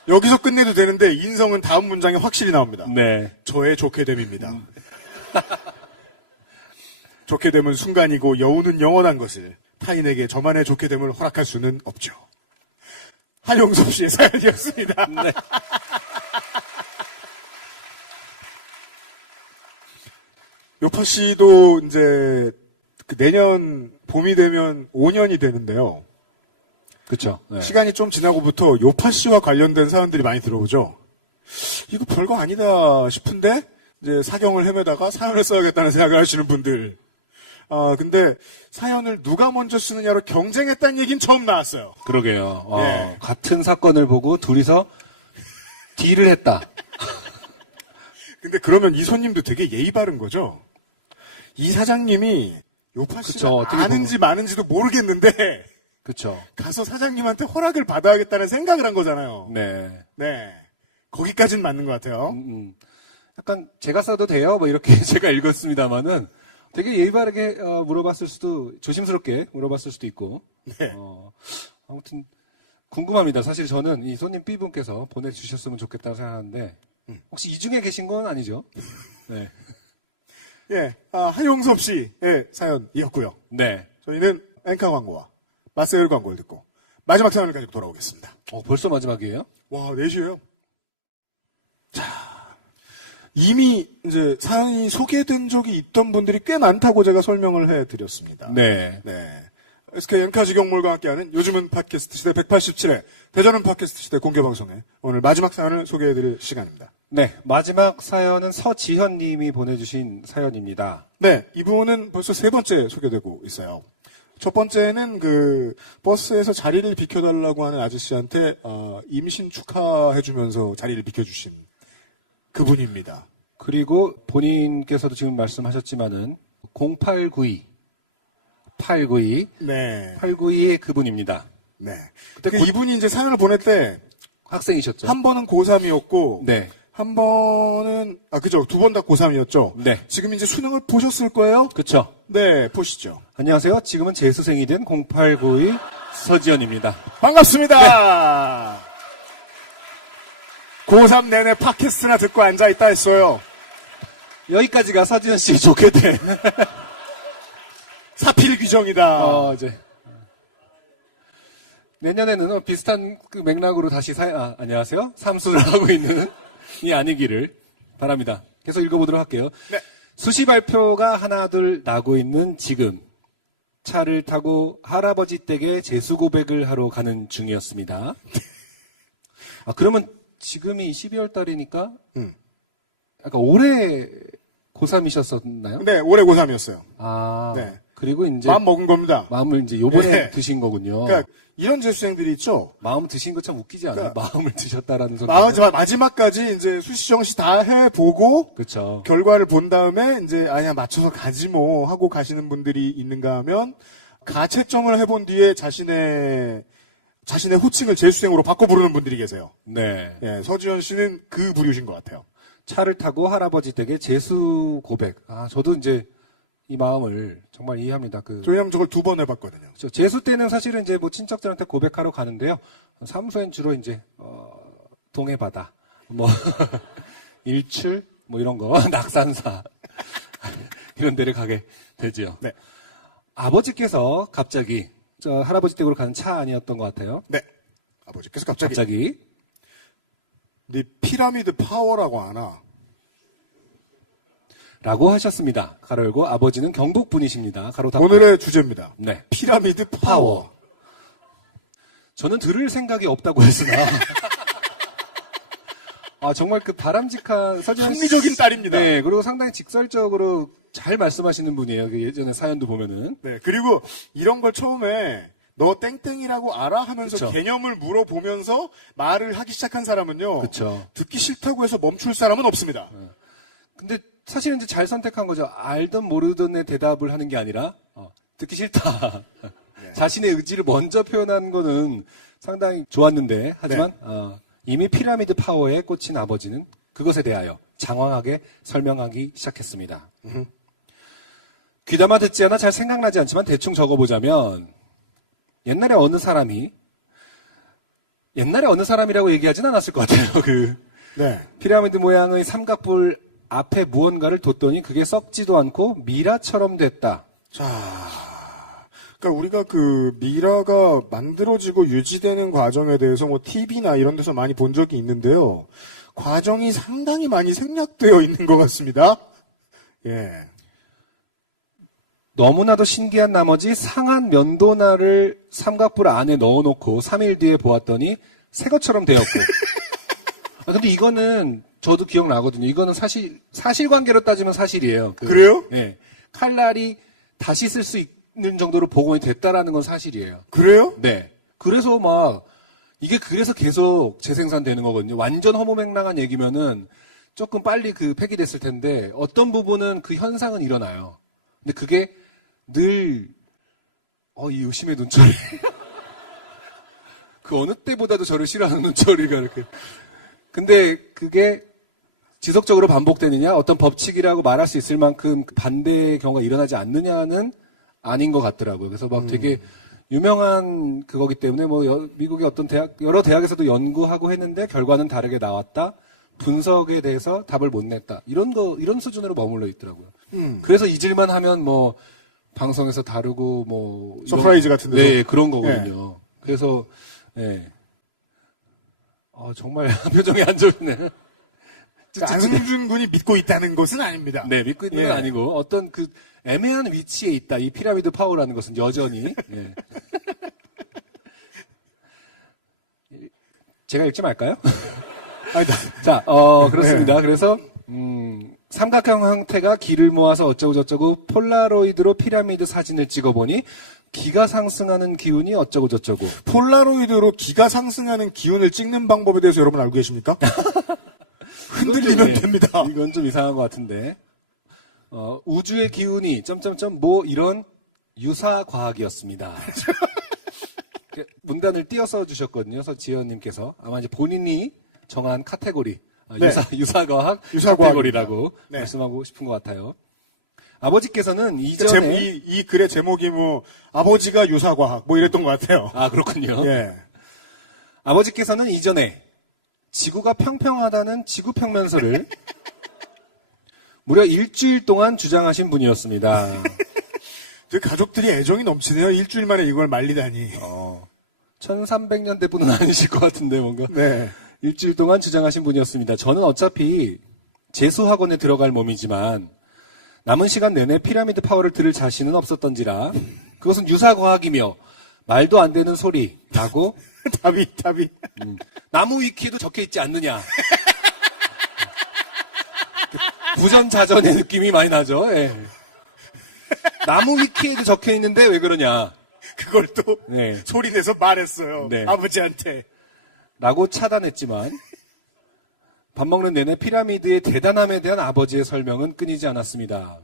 여기서 끝내도 되는데 인성은 다음 문장에 확실히 나옵니다. 네. 저의 좋게 됨입니다. 좋게 됨은 순간이고 여우는 영원한 것을 타인에게 저만의 좋게 됨을 허락할 수는 없죠. 한용섭 씨의 사연이었습니다. 네. 요파 씨도 이제 그 내년 봄이 되면 5년이 되는데요. 그렇죠. 네. 시간이 좀 지나고부터 요파 씨와 관련된 사연들이 많이 들어오죠. 이거 별거 아니다 싶은데 이제 사경을 헤매다가 사연을 써야겠다는 생각을 하시는 분들. 근데 사연을 누가 먼저 쓰느냐로 경쟁했다는 얘기는 처음 나왔어요. 그러게요. 예. 같은 사건을 보고 둘이서 딜을 했다. 근데 그러면 이 손님도 되게 예의 바른 거죠. 이 사장님이 요파 씨가 그쵸, 어떻게 아는지 마는지도 모르겠는데 그렇죠. 가서 사장님한테 허락을 받아야겠다는 생각을 한 거잖아요. 네. 네. 거기까지는 맞는 것 같아요. 약간 제가 써도 돼요? 뭐 이렇게 제가 읽었습니다만은 되게 예의 바르게 물어봤을 수도 조심스럽게 물어봤을 수도 있고. 네. 아무튼 궁금합니다. 사실 저는 이 손님 B분께서 보내주셨으면 좋겠다고 생각하는데 혹시 이 중에 계신 건 아니죠? 네. 예, 한용섭 씨의 사연이었고요. 네. 저희는 앵카 광고와 마세일 광고를 듣고 마지막 사연을 가지고 돌아오겠습니다. 벌써 마지막이에요? 와, 4시에요. 자, 이미 이제 사연이 소개된 적이 있던 분들이 꽤 많다고 제가 설명을 해드렸습니다. 네. 네. SK 엔카직영몰과 함께하는 요즘은 팟캐스트 시대 187회 대전은 팟캐스트 시대 공개방송에 오늘 마지막 사연을 소개해드릴 시간입니다. 네. 마지막 사연은 서지현 님이 보내주신 사연입니다. 네. 이분은 벌써 3번째 소개되고 있어요. 첫 번째는 그 버스에서 자리를 비켜달라고 하는 아저씨한테 임신 축하해주면서 자리를 비켜주신 그분입니다. 그리고 본인께서도 지금 말씀하셨지만은 0892, 892, 네. 892의 그분입니다. 네. 그때 그 이분이 이제 사연을 보낼 때, 학생이셨죠? 한 번은 고3이었고, 네. 한 번은, 그죠. 두 번 다 고3이었죠. 네. 지금 이제 수능을 보셨을 거예요? 그쵸. 네, 보시죠. 안녕하세요. 지금은 재수생이 된 0892 서지연입니다. 반갑습니다. 고3 내내 팟캐스트나 듣고 앉아있다 했어요. 여기까지가 서지연 씨 좋게 된. 사필 규정이다. 이제. 내년에는 비슷한 그 맥락으로 다시 안녕하세요. 삼수를 하고 있는 이 아니기를 바랍니다. 계속 읽어보도록 할게요. 네. 수시 발표가 하나둘 나고 있는 지금 차를 타고 할아버지 댁에 재수 고백을 하러 가는 중이었습니다. 그러면 지금이 12월 달이니까 약간 올해 고3이셨었나요? 네, 올해 고3이었어요. 네. 그리고 이제 마음 먹은 겁니다. 마음을 이제 요번에 네. 드신 거군요. 그러니까 이런 재수생들이 있죠. 마음 드신 거 참 웃기지 않아요? 그러니까 마음을 드셨다라는 소리. 마지막까지 이제 수시 정시 다 해보고 그렇죠. 결과를 본 다음에 이제 아니야 맞춰서 가지 뭐 하고 가시는 분들이 있는가 하면 가채점을 해본 뒤에 자신의 호칭을 재수생으로 바꿔 부르는 분들이 계세요. 네. 예, 서지현 씨는 그 부류신 것 같아요. 차를 타고 할아버지 댁에 재수 고백. 저도 이제 이 마음을 정말 이해합니다. 왜냐면 저걸 2번 해봤거든요. 그렇죠. 재수 때는 사실은 이제 뭐 친척들한테 고백하러 가는데요. 사무소엔 주로 이제 동해바다, 뭐 일출, 뭐 이런 거, 낙산사 이런 데를 가게 되죠. 네. 아버지께서 갑자기 저 할아버지 댁으로 가는 차 아니었던 것 같아요. 네. 아버지께서 갑자기 네 피라미드 파워라고 하나? 라고 하셨습니다. 가로 열고 아버지는 경북 분이십니다. 가로 닫고. 오늘의 주제입니다. 네. 피라미드 파워. 저는 들을 생각이 없다고 했으나 정말 그 바람직한 서지현 합리적인 딸입니다. 네, 그리고 상당히 직설적으로 잘 말씀하시는 분이에요. 그 예전에 사연도 보면은. 네. 그리고 이런 걸 처음에 너 땡땡이라고 알아? 하면서 그쵸. 개념을 물어보면서 말을 하기 시작한 사람은요. 그렇죠. 듣기 싫다고 해서 멈출 사람은 없습니다. 근데 사실은 이제 잘 선택한 거죠. 알던 모르던의 대답을 하는 게 아니라 듣기 싫다. 네. 자신의 의지를 먼저 표현한 거는 상당히 좋았는데 하지만 이미 피라미드 파워에 꽂힌 아버지는 그것에 대하여 장황하게 설명하기 시작했습니다. 귀담아 듣지 않아 잘 생각나지 않지만 대충 적어보자면 옛날에 어느 사람이라고 얘기하진 않았을 것 같아요. 네. 피라미드 모양의 삼각뿔 앞에 무언가를 뒀더니 그게 썩지도 않고 미라처럼 됐다. 자, 그러니까 우리가 그 미라가 만들어지고 유지되는 과정에 대해서 뭐 TV나 이런 데서 많이 본 적이 있는데요. 과정이 상당히 많이 생략되어 있는 것 같습니다. 예. 너무나도 신기한 나머지 상한 면도날을 삼각뿔 안에 넣어놓고 3일 뒤에 보았더니 새 것처럼 되었고. 근데 이거는 저도 기억나거든요. 이거는 사실관계로 따지면 사실이에요. 그래요? 네. 칼날이 다시 쓸 수 있는 정도로 복원이 됐다라는 건 사실이에요. 그래요? 네. 그래서 이게 그래서 계속 재생산되는 거거든요. 완전 허무맹랑한 얘기면은 조금 빨리 폐기됐을 텐데 어떤 부분은 그 현상은 일어나요. 근데 그게 늘, 이 의심의 눈초리. 그 어느 때보다도 저를 싫어하는 눈초리가 이렇게. 근데 그게 지속적으로 반복되느냐, 어떤 법칙이라고 말할 수 있을 만큼 반대의 경우가 일어나지 않느냐는 아닌 것 같더라고요. 그래서 되게 유명한 그거기 때문에 미국의 어떤 여러 대학에서도 연구하고 했는데 결과는 다르게 나왔다. 분석에 대해서 답을 못 냈다. 이런 수준으로 머물러 있더라고요. 그래서 잊을만 하면 방송에서 다루고 서프라이즈 같은 데서? 네, 그런 거거든요. 그래서 정말 표정이 안 좋네. 안승준 군이 믿고 있다는 것은 아닙니다. 네, 믿고 있는 건 아니고 어떤 애매한 위치에 있다. 이 피라미드 파워라는 것은 여전히. 네. 제가 읽지 말까요? 자, 그렇습니다. 네. 그래서 삼각형 형태가 기를 모아서 어쩌고저쩌고 폴라로이드로 피라미드 사진을 찍어보니 기가 상승하는 기운이 어쩌고저쩌고. 폴라로이드로 기가 상승하는 기운을 찍는 방법에 대해서 여러분 알고 계십니까? 흔들리면 됩니다. 이건 좀 이상한 것 같은데. 우주의 기운이 뭐 이런 유사 과학이었습니다. 문단을 띄어서 주셨거든요. 서지현님께서 아마 이제 본인이 정한 카테고리 네. 유사과학 유사과학입니다. 카테고리라고 네. 말씀하고 싶은 것 같아요. 아버지께서는 이전에 이 글의 제목이 뭐 아버지가 유사과학 뭐 이랬던 것 같아요. 아 그렇군요. 예. 아버지께서는 이전에 지구가 평평하다는 지구평면설을 무려 일주일 동안 주장하신 분이었습니다. 저희 가족들이 애정이 넘치네요. 일주일 만에 이걸 말리다니. 1300년대 분은 아니실 것 같은데 뭔가 네. 일주일 동안 주장하신 분이었습니다. 저는 어차피 재수학원에 들어갈 몸이지만 남은 시간 내내 피라미드 파워를 들을 자신은 없었던지라 그것은 유사과학이며 말도 안 되는 소리라고 답이. 나무 위키에도 적혀 있지 않느냐. 부전자전의 느낌이 많이 나죠. 예. 나무 위키에도 적혀 있는데 왜 그러냐. 그걸 또 네. 소리내서 말했어요. 네. 아버지한테. 라고 차단했지만 밥 먹는 내내 피라미드의 대단함에 대한 아버지의 설명은 끊이지 않았습니다.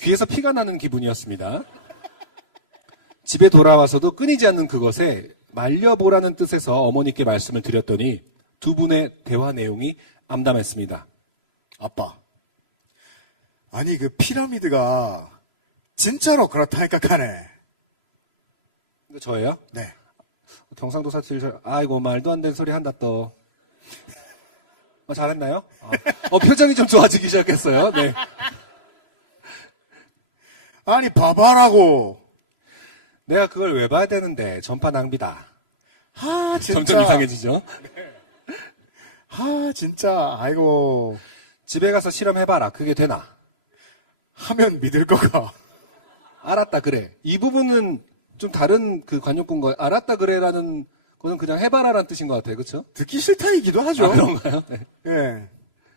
귀에서 피가 나는 기분이었습니다. 집에 돌아와서도 끊이지 않는 그것에 말려보라는 뜻에서 어머니께 말씀을 드렸더니 두 분의 대화 내용이 암담했습니다. 아빠. 아니 그 피라미드가 진짜로 그렇다니까 카네. 저예요? 네. 경상도 사투리 아이고 말도 안 되는 소리 한다 또. 잘했나요? 표정이 좀 좋아지기 시작했어요. 네. 아니 봐봐라고. 내가 그걸 왜 봐야 되는데 전파 낭비다. 아 진짜. 점점 이상해지죠. 아 진짜. 아이고. 집에 가서 실험해봐라. 그게 되나? 하면 믿을 거가. 알았다 그래. 이 부분은 좀 다른 그 관용구인 거예요. 알았다 그래라는 거는 그냥 해봐라라는 뜻인 것 같아요. 그렇죠? 듣기 싫다이기도 하죠. 그런가요? 네. 예.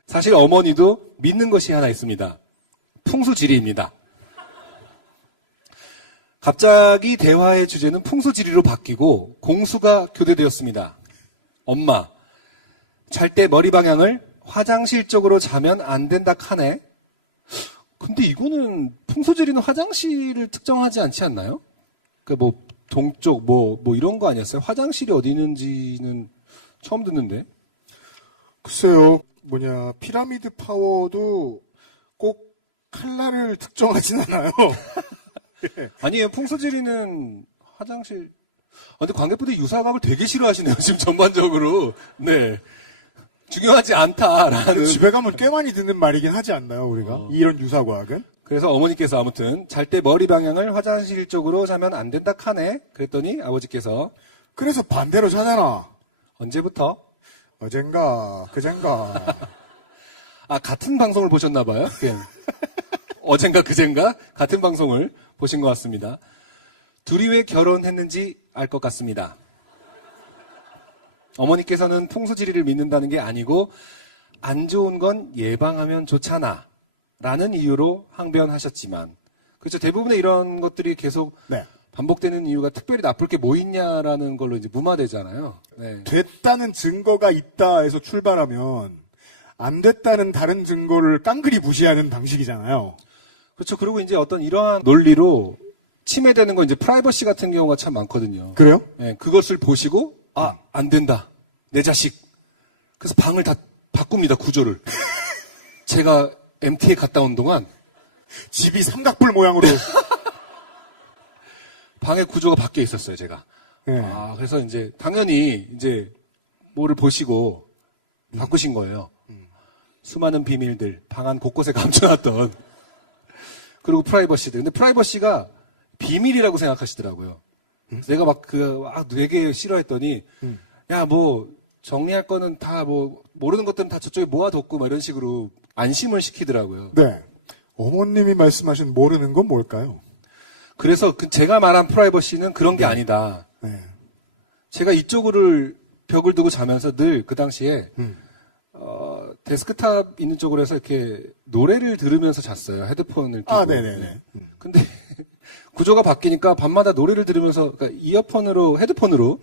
사실 어머니도 믿는 것이 하나 있습니다. 풍수지리입니다. 갑자기 대화의 주제는 풍수지리로 바뀌고 공수가 교대되었습니다. 엄마, 잘 때 머리 방향을 화장실 쪽으로 자면 안 된다 카네? 근데 이거는 풍수지리는 화장실을 특정하지 않지 않나요? 그 뭐 동쪽 뭐 이런 거 아니었어요? 화장실이 어디 있는지는 처음 듣는데. 글쎄요. 피라미드 파워도 꼭 칼라를 특정하진 않아요. 아니에요. 풍수지리는 화장실. 근데 관객분들이 유사과학을 되게 싫어하시네요. 지금 전반적으로. 네. 중요하지 않다라는. 집에 가면 꽤 많이 듣는 말이긴 하지 않나요, 우리가? 이런 유사과학은? 그래서 어머니께서 아무튼 잘 때 머리 방향을 화장실 쪽으로 자면 안 된다 카네. 그랬더니 아버지께서 그래서 반대로 자잖아. 언제부터? 어젠가, 그젠가. 같은 방송을 보셨나 봐요. 예. 어젠가 그젠가 같은 방송을 보신 것 같습니다. 둘이 왜 결혼했는지 알 것 같습니다. 어머니께서는 풍수지리를 믿는다는 게 아니고 안 좋은 건 예방하면 좋잖아 라는 이유로 항변하셨지만 그렇죠. 대부분의 이런 것들이 계속 네. 반복되는 이유가 특별히 나쁠 게 뭐 있냐라는 걸로 이제 무마되잖아요. 네. 됐다는 증거가 있다 해서 출발하면 안 됐다는 다른 증거를 깡그리 무시하는 방식이잖아요. 그렇죠. 그리고 이제 어떤 이러한 논리로 침해되는 건 이제 프라이버시 같은 경우가 참 많거든요. 그래요? 네, 그것을 보시고 안 된다. 내 자식. 그래서 방을 다 바꿉니다. 구조를. 제가 MT에 갔다 온 동안 집이 삼각불 모양으로. 방의 구조가 바뀌어 있었어요, 제가. 네. 그래서 이제 당연히 이제 뭐를 보시고 바꾸신 거예요. 수많은 비밀들, 방 안 곳곳에 감춰놨던. 그리고 프라이버시들. 근데 프라이버시가 비밀이라고 생각하시더라고요. 내가 되게 싫어했더니, 야, 정리할 거는 다 모르는 것들은 다 저쪽에 모아뒀고, 이런 식으로 안심을 시키더라고요. 네. 어머님이 말씀하신 모르는 건 뭘까요? 그래서 제가 말한 프라이버시는 그런 게 아니다. 네. 제가 이쪽을 벽을 두고 자면서 늘 그 당시에, 데스크탑 있는 쪽으로 해서 이렇게 노래를 들으면서 잤어요. 헤드폰을 끼고. 네네네. 근데 구조가 바뀌니까 밤마다 노래를 들으면서, 그러니까 헤드폰으로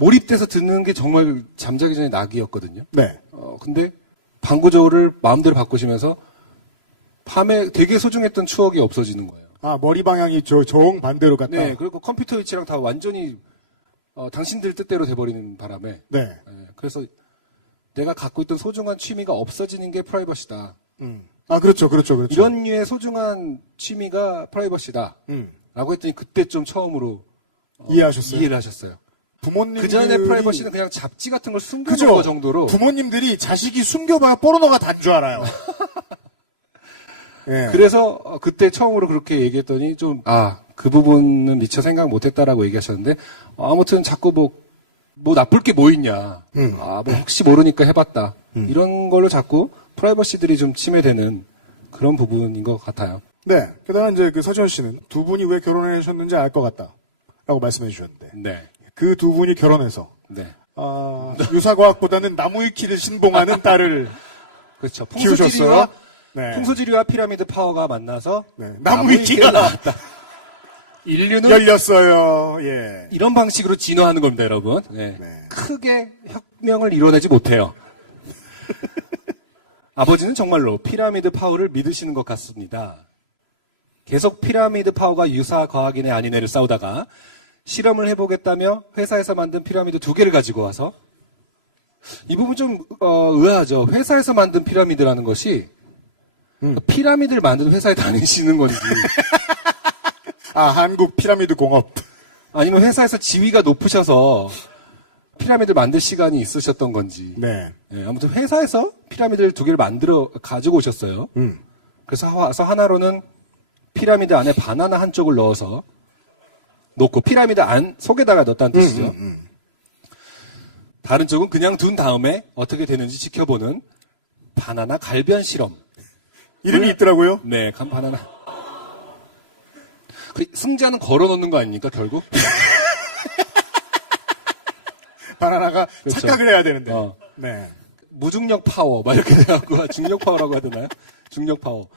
몰입돼서 듣는 게 정말 잠자기 전에 낙이었거든요. 네. 근데 방구저우를 마음대로 바꾸시면서 밤에 되게 소중했던 추억이 없어지는 거예요. 아, 머리 방향이 정 반대로 갔다. 네, 그리고 컴퓨터 위치랑 다 완전히 당신들 뜻대로 돼버리는 바람에. 네. 네, 그래서 내가 갖고 있던 소중한 취미가 없어지는 게 프라이버시다. 아, 그렇죠. 그렇죠. 이런 류의 소중한 취미가 프라이버시다. 라고 했더니 그때 좀 처음으로 이해하셨어요? 이해를 하셨어요. 부모님들이 그 전에 프라이버시는 그냥 잡지 같은 걸 숨겨놓은 그죠? 거 정도로. 부모님들이 자식이 숨겨봐야 포르노가 단 줄 알아요. 예. 그래서 그때 처음으로 그렇게 얘기했더니 좀, 그 부분은 미처 생각 못했다라고 얘기하셨는데, 아무튼 자꾸 뭐 나쁠 게 뭐 있냐. 뭐 혹시 모르니까 해봤다. 이런 걸로 자꾸 프라이버시들이 좀 침해되는 그런 부분인 것 같아요. 네. 게다가 이제 그 서지원 씨는 두 분이 왜 결혼하셨는지 알 것 같다. 라고 말씀해 주셨는데. 네. 그 두 분이 결혼해서. 네. 유사과학보다는 나무위키를 신봉하는 딸을 그렇죠. 키우셨어요. 네. 풍소지리와 피라미드 파워가 만나서 네. 나무위키가 나왔다. 인류는 열렸어요. 예. 이런 방식으로 진화하는 겁니다, 여러분. 네. 네. 크게 혁명을 이뤄내지 못해요. 아버지는 정말로 피라미드 파워를 믿으시는 것 같습니다. 계속 피라미드 파워가 유사 과학인의 아니네를 싸우다가 실험을 해보겠다며 회사에서 만든 피라미드 2개를 가지고 와서 이 부분 좀 의아하죠. 회사에서 만든 피라미드라는 것이 피라미드를 만드는 회사에 다니시는 건지 한국 피라미드 공업. 아니면 회사에서 지위가 높으셔서 피라미드를 만들 시간이 있으셨던 건지. 네. 네, 아무튼 회사에서 피라미드를 2개를 만들어 가지고 오셨어요. 그래서 와서 하나로는 피라미드 안에 바나나 한쪽을 넣어서 놓고 피라미드 안 속에다가 넣었다는 뜻이죠. 다른 쪽은 그냥 둔 다음에 어떻게 되는지 지켜보는 바나나 갈변 실험. 이름이 있더라고요. 네, 바나나. 승자는 걸어 놓는 거 아닙니까, 결국? 바나나가 그렇죠. 착각을 해야 되는데. 네. 무중력 파워, 막 이렇게 돼갖고, 중력 파워라고 해야 되나요? 중력 파워.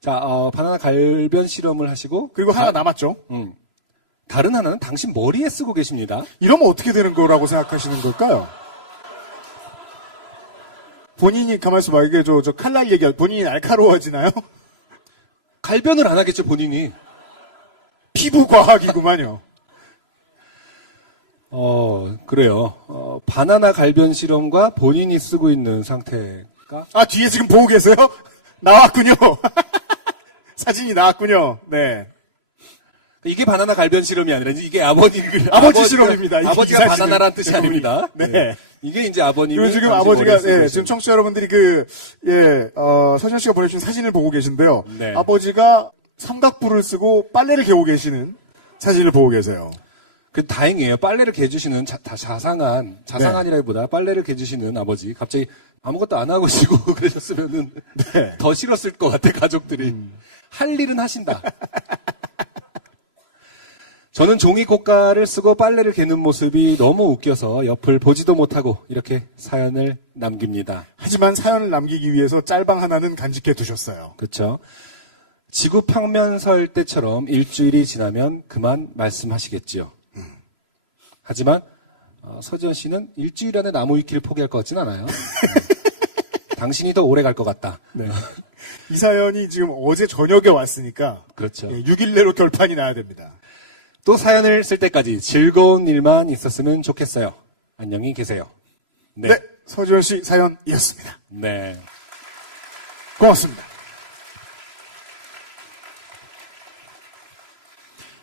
자, 바나나 갈변 실험을 하시고. 그리고 하나 남았죠. 다른 하나는 당신 머리에 쓰고 계십니다. 이러면 어떻게 되는 거라고 생각하시는 걸까요? 본인이 가만있어 봐. 이게 저 칼날 얘기야. 본인이 날카로워지나요? 갈변을 안 하겠죠, 본인이. 피부과학이구만요. 그래요. 바나나 갈변 실험과 본인이 쓰고 있는 상태가. 뒤에 지금 보고 계세요? 나왔군요. 사진이 나왔군요. 네. 이게 바나나 갈변 실험이 아니라 이게 아버지 실험입니다. 이게 아버지가 기사 바나나라는 뜻이 실험이. 아닙니다. 네. 이게 이제 아버님이 그리고 지금 당신 아버지가 머리에 쓰고 지금 계시는 청취자 여러분들이 서진 씨가 보내주신 사진을 보고 계신데요. 네. 아버지가 삼각부를 쓰고 빨래를 개고 계시는 사진을 보고 계세요. 그 다행이에요. 빨래를 개주시는 자상한이라기보다 빨래를 개주시는 아버지. 갑자기 아무것도 안 하고 쉬고 그러셨으면은 네. 더 싫었을 것 같아 가족들이. 할 일은 하신다. 저는 종이 고깔을 쓰고 빨래를 개는 모습이 너무 웃겨서 옆을 보지도 못하고 이렇게 사연을 남깁니다. 하지만 사연을 남기기 위해서 짤방 하나는 간직해 두셨어요. 그렇죠. 지구 평면설 때처럼 일주일이 지나면 그만 말씀하시겠지요. 하지만 서지현 씨는 일주일 안에 나무 위키를 포기할 것 같진 않아요. 당신이 더 오래 갈 것 같다. 네. 이 사연이 지금 어제 저녁에 왔으니까 그렇죠. 6일 내로 결판이 나야 됩니다. 또 사연을 쓸 때까지 즐거운 일만 있었으면 좋겠어요. 안녕히 계세요. 네, 서지현 씨 사연이었습니다. 네. 고맙습니다.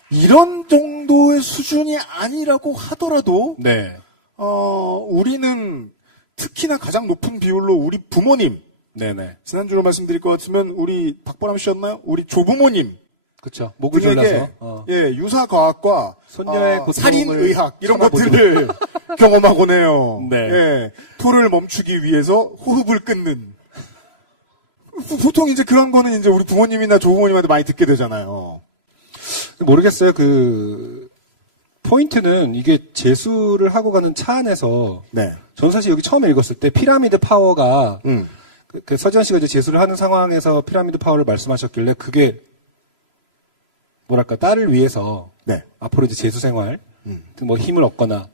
이런 정도의 수준이 아니라고 하더라도 네. 우리는 특히나 가장 높은 비율로 우리 부모님, 네네. 지난주로 말씀드릴 것 같으면 우리 박보람 씨였나요? 우리 조부모님 그렇죠. 목을 분에게 졸라서. 유사과학과 손녀의 고통을 살인의학 이런 참아보죠. 것들을 경험하곤 해요. 네. 예, 토를 멈추기 위해서 호흡을 끊는. 보통 이제 그런 거는 이제 우리 부모님이나 조부모님한테 많이 듣게 되잖아요. 모르겠어요. 포인트는 이게 재수를 하고 가는 차 안에서. 네. 저는 사실 여기 처음에 읽었을 때 피라미드 파워가 서지현 씨가 이제 재수를 하는 상황에서 피라미드 파워를 말씀하셨길래 그게 뭐랄까 딸을 위해서 네. 앞으로 이제 재수 생활 뭐 힘을 얻거나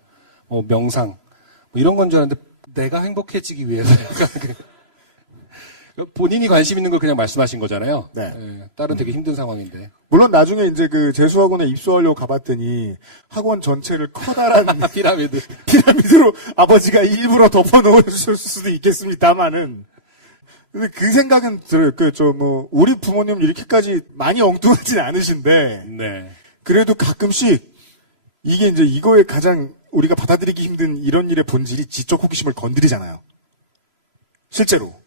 명상, 뭐 이런 건 줄 알았는데 내가 행복해지기 위해서 약간 본인이 관심 있는 걸 그냥 말씀하신 거잖아요. 네. 예, 딸은 되게 힘든 상황인데. 물론 나중에 이제 그 재수학원에 입소하려고 가봤더니 학원 전체를 커다란 피라미드. 피라미드로 아버지가 일부러 덮어놓으실 수도 있겠습니다만은. 근데 그 생각은 들어요. 우리 부모님은 이렇게까지 많이 엉뚱하진 않으신데, 네. 그래도 가끔씩 이게 이제 이거에 가장 우리가 받아들이기 힘든 이런 일의 본질이 지적 호기심을 건드리잖아요. 실제로.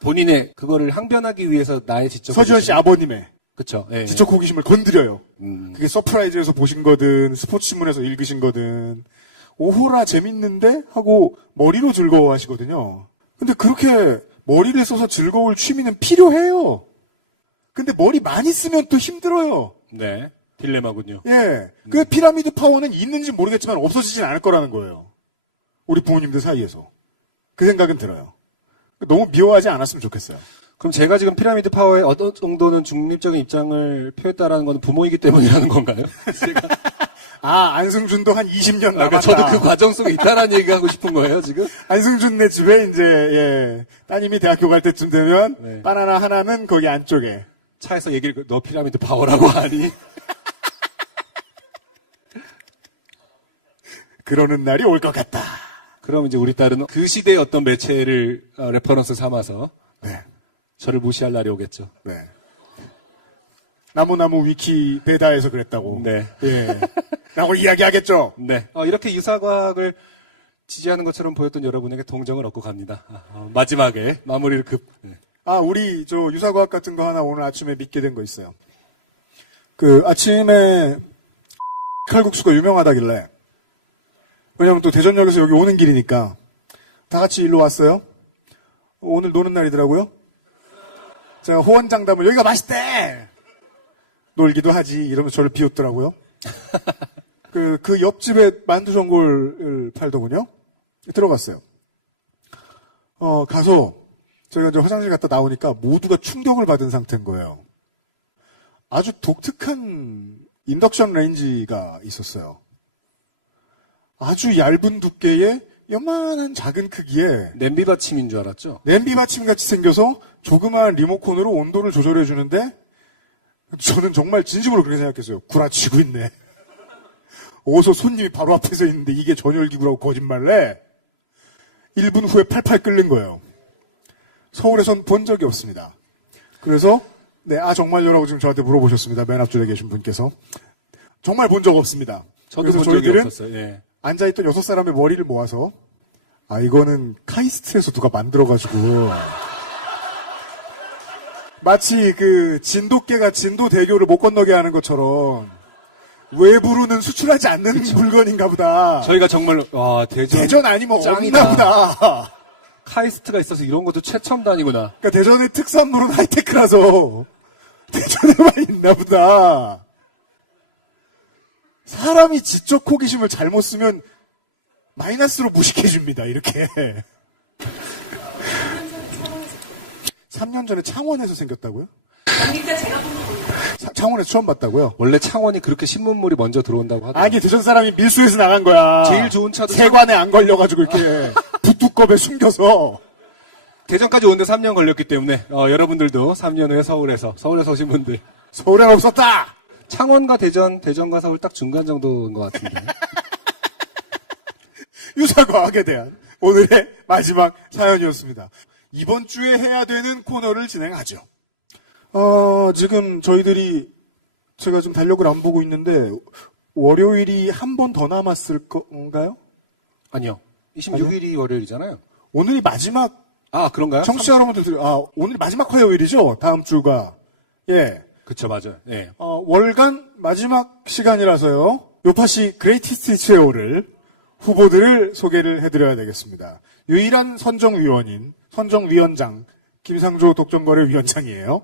본인의 그거를 항변하기 위해서 나의 지적 서지현 씨 호기심. 아버님의 그쵸. 예. 지적 호기심을 건드려요. 음. 그게 서프라이즈에서 보신 거든 스포츠 신문에서 읽으신 거든 오호라 재밌는데 하고 머리로 즐거워하시거든요. 근데 그렇게 머리를 써서 즐거울 취미는 필요해요. 근데 머리 많이 쓰면 또 힘들어요. 네. 딜레마군요. 예. 그 피라미드 파워는 있는지 모르겠지만 없어지진 않을 거라는 거예요. 우리 부모님들 사이에서. 그 생각은 들어요. 너무 미워하지 않았으면 좋겠어요. 그럼 제가 지금 피라미드 파워에 어떤 정도는 중립적인 입장을 표했다라는 건 부모이기 때문이라는 건가요? 제가 안승준도 한 20년 남았다. 저도 그 과정 속에 있다라는 얘기 하고 싶은 거예요, 지금? 안승준네 집에 이제 따님이 대학교 갈 때쯤 되면 네. 바나나 하나는 거기 안쪽에. 차에서 얘기를 너 피라미드 파워라고 하니? 그러는 날이 올 것 같다. 그럼 이제 우리 딸은 그 시대의 어떤 매체를 레퍼런스 삼아서 네. 저를 무시할 날이 오겠죠. 네. 나무나무 위키 베다에서 그랬다고. 네. 예. 라고 이야기하겠죠. 네. 이렇게 유사과학을 지지하는 것처럼 보였던 여러분에게 동정을 얻고 갑니다. 마지막에 마무리를 네. 우리 유사과학 같은 거 하나 오늘 아침에 믿게 된 거 있어요. 그 아침에 칼국수가 유명하다길래, 왜냐면 또 대전역에서 여기 오는 길이니까 다 같이 일로 왔어요. 오늘 노는 날이더라고요. 제가 호언장담을 여기가 맛있대! 놀기도 하지 이러면서 저를 비웃더라고요. 그 옆집에 만두 전골을 팔더군요. 들어갔어요. 가서 제가 이제 화장실 갔다 나오니까 모두가 충격을 받은 상태인 거예요. 아주 독특한 인덕션 레인지가 있었어요. 아주 얇은 두께의 요만한 작은 크기에 냄비 받침인 줄 알았죠? 냄비 받침 같이 생겨서 조그마한 리모컨으로 온도를 조절해 주는데 저는 정말 진심으로 그렇게 생각했어요. 구라치고 있네. 어서 손님이 바로 앞에서 있는데 이게 전열기구라고 거짓말래? 1분 후에 팔팔 끓는 거예요. 서울에선 본 적이 없습니다. 그래서 정말요라고 지금 저한테 물어보셨습니다. 맨 앞줄에 계신 분께서. 정말 본 적 없습니다. 저도 본 적이 저희들은 없었어요. 예. 앉아있던 6사람의 머리를 모아서 이거는 카이스트에서 누가 만들어가지고 마치 그 진돗개가 진도대교를 못 건너게 하는 것처럼 외부로는 수출하지 않는 물건인가 보다. 저희가 정말 대전 아니면 짱이다. 없나 보다. 카이스트가 있어서 이런 것도 최첨 단위구나. 그러니까 대전의 특산물은 하이테크라서 대전에만 있나 보다. 사람이 지적 호기심을 잘못 쓰면 마이너스로 무식해집니다. 이렇게. 3년 전에 창원에서 생겼다고요? 그러니까 제가 보는 겁니다. 창원에서 처음 봤다고요? 원래 창원이 그렇게 신문물이 먼저 들어온다고 하더라고요. 아니 대전 사람이 밀수에서 나간 거야. 제일 좋은 차도 세관에 안 걸려가지고 이렇게 부뚜껑에 숨겨서. 대전까지 오는데 3년 걸렸기 때문에 여러분들도 3년 후에 서울에서 오신 분들 서울엔 없었다. 창원과 대전과 서울 딱 중간 정도인 것 같은데. 유사과학에 대한 오늘의 마지막 사연이었습니다. 이번 주에 해야 되는 코너를 진행하죠. 지금 저희들이 제가 좀 달력을 안 보고 있는데 월요일이 한 번 더 남았을 건가요? 아니요. 26일이 월요일이잖아요. 오늘이 마지막 그런가요? 청취자 여러분들 오늘이 마지막 화요일이죠. 다음 주가. 예. 그쵸, 맞아요. 예. 월간 마지막 시간이라서요. 요파시 그레이티스트 체어를 후보들을 소개를 해드려야 되겠습니다. 유일한 선정위원인 선정위원장 김상조 독점거래위원장이에요.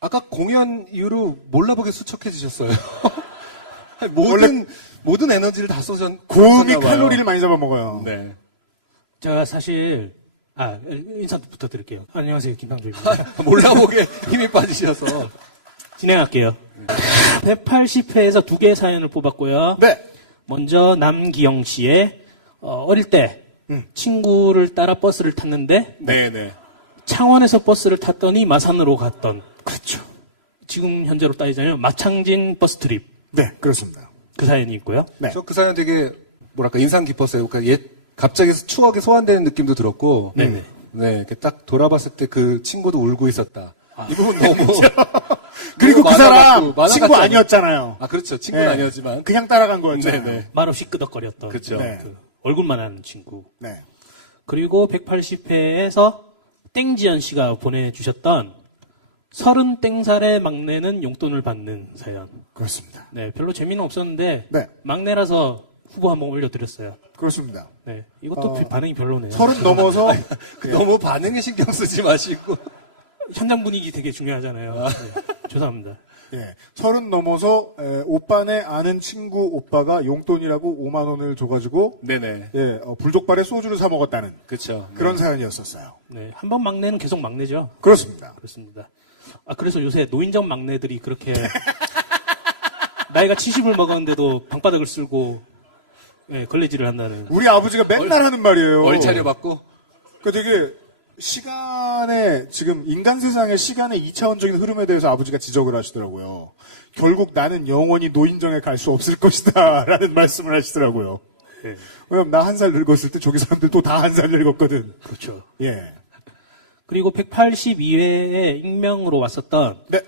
아까 공연 이후로 몰라보게 수척해지셨어요. 원래 모든 에너지를 다 고음이 칼로리를 많이 잡아먹어요. 네. 제가 사실 인사부터 드릴게요. 안녕하세요, 김상조입니다. 몰라보게 힘이 빠지셔서. 진행할게요. 180회에서 두 개의 사연을 뽑았고요. 네. 먼저 남기영 씨의 어릴 때 친구를 따라 버스를 탔는데 네네. 창원에서 버스를 탔더니 마산으로 갔던 그렇죠. 지금 현재로 따지자면 마창진 버스 트립 네, 그렇습니다. 그 사연이 있고요. 네. 저 그 사연 되게 뭐랄까 인상 깊었어요. 그러니까 갑자기 추억이 소환되는 느낌도 들었고, 네네. 네, 이렇게 딱 돌아봤을 때 그 친구도 울고 있었다. 이 부분 너무 그리고 그 만화 사람 같고, 만화 친구 같지 않아요? 아니었잖아요. 아 그렇죠. 친구는 네. 아니었지만, 그냥 따라간 거였잖아요. 네네. 말없이 끄덕거렸던 그렇죠. 네. 그 얼굴만 아는 친구. 네. 그리고 180회에서 땡지연 씨가 보내주셨던 30땡살의 막내는 용돈을 받는 사연. 그렇습니다. 네, 별로 재미는 없었는데 네. 막내라서 후보 한번 올려드렸어요. 그렇습니다. 네, 이것도 반응이 별로네요. 30 넘어서 너무 반응에 신경 쓰지 마시고. 현장 분위기 되게 중요하잖아요. 네, 죄송합니다. 예, 30 넘어서 오빠네 아는 친구 오빠가 용돈이라고 5만 원을 줘가지고 네네. 예, 불족발에 소주를 사 먹었다는 그렇죠. 그런 사연이었었어요. 네, 한 번 막내는 계속 막내죠. 그렇습니다. 그렇습니다. 아, 그래서 요새 노인정 막내들이 그렇게 나이가 70을 먹었는데도 방바닥을 쓸고 예, 걸레질을 한다는. 우리 아버지가 맨날 하는 말이에요. 얼차려 받고. 그 되게 시간에 지금 인간 세상의 시간의 2차원적인 흐름에 대해서 아버지가 지적을 하시더라고요. 결국 나는 영원히 노인정에 갈 수 없을 것이다라는 말씀을 하시더라고요. 예, 왜냐면 나 한 살 늙었을 때 저기 사람들도 다 한 살 늙었거든. 그렇죠. 예. 그리고 182회에 익명으로 왔었던 네.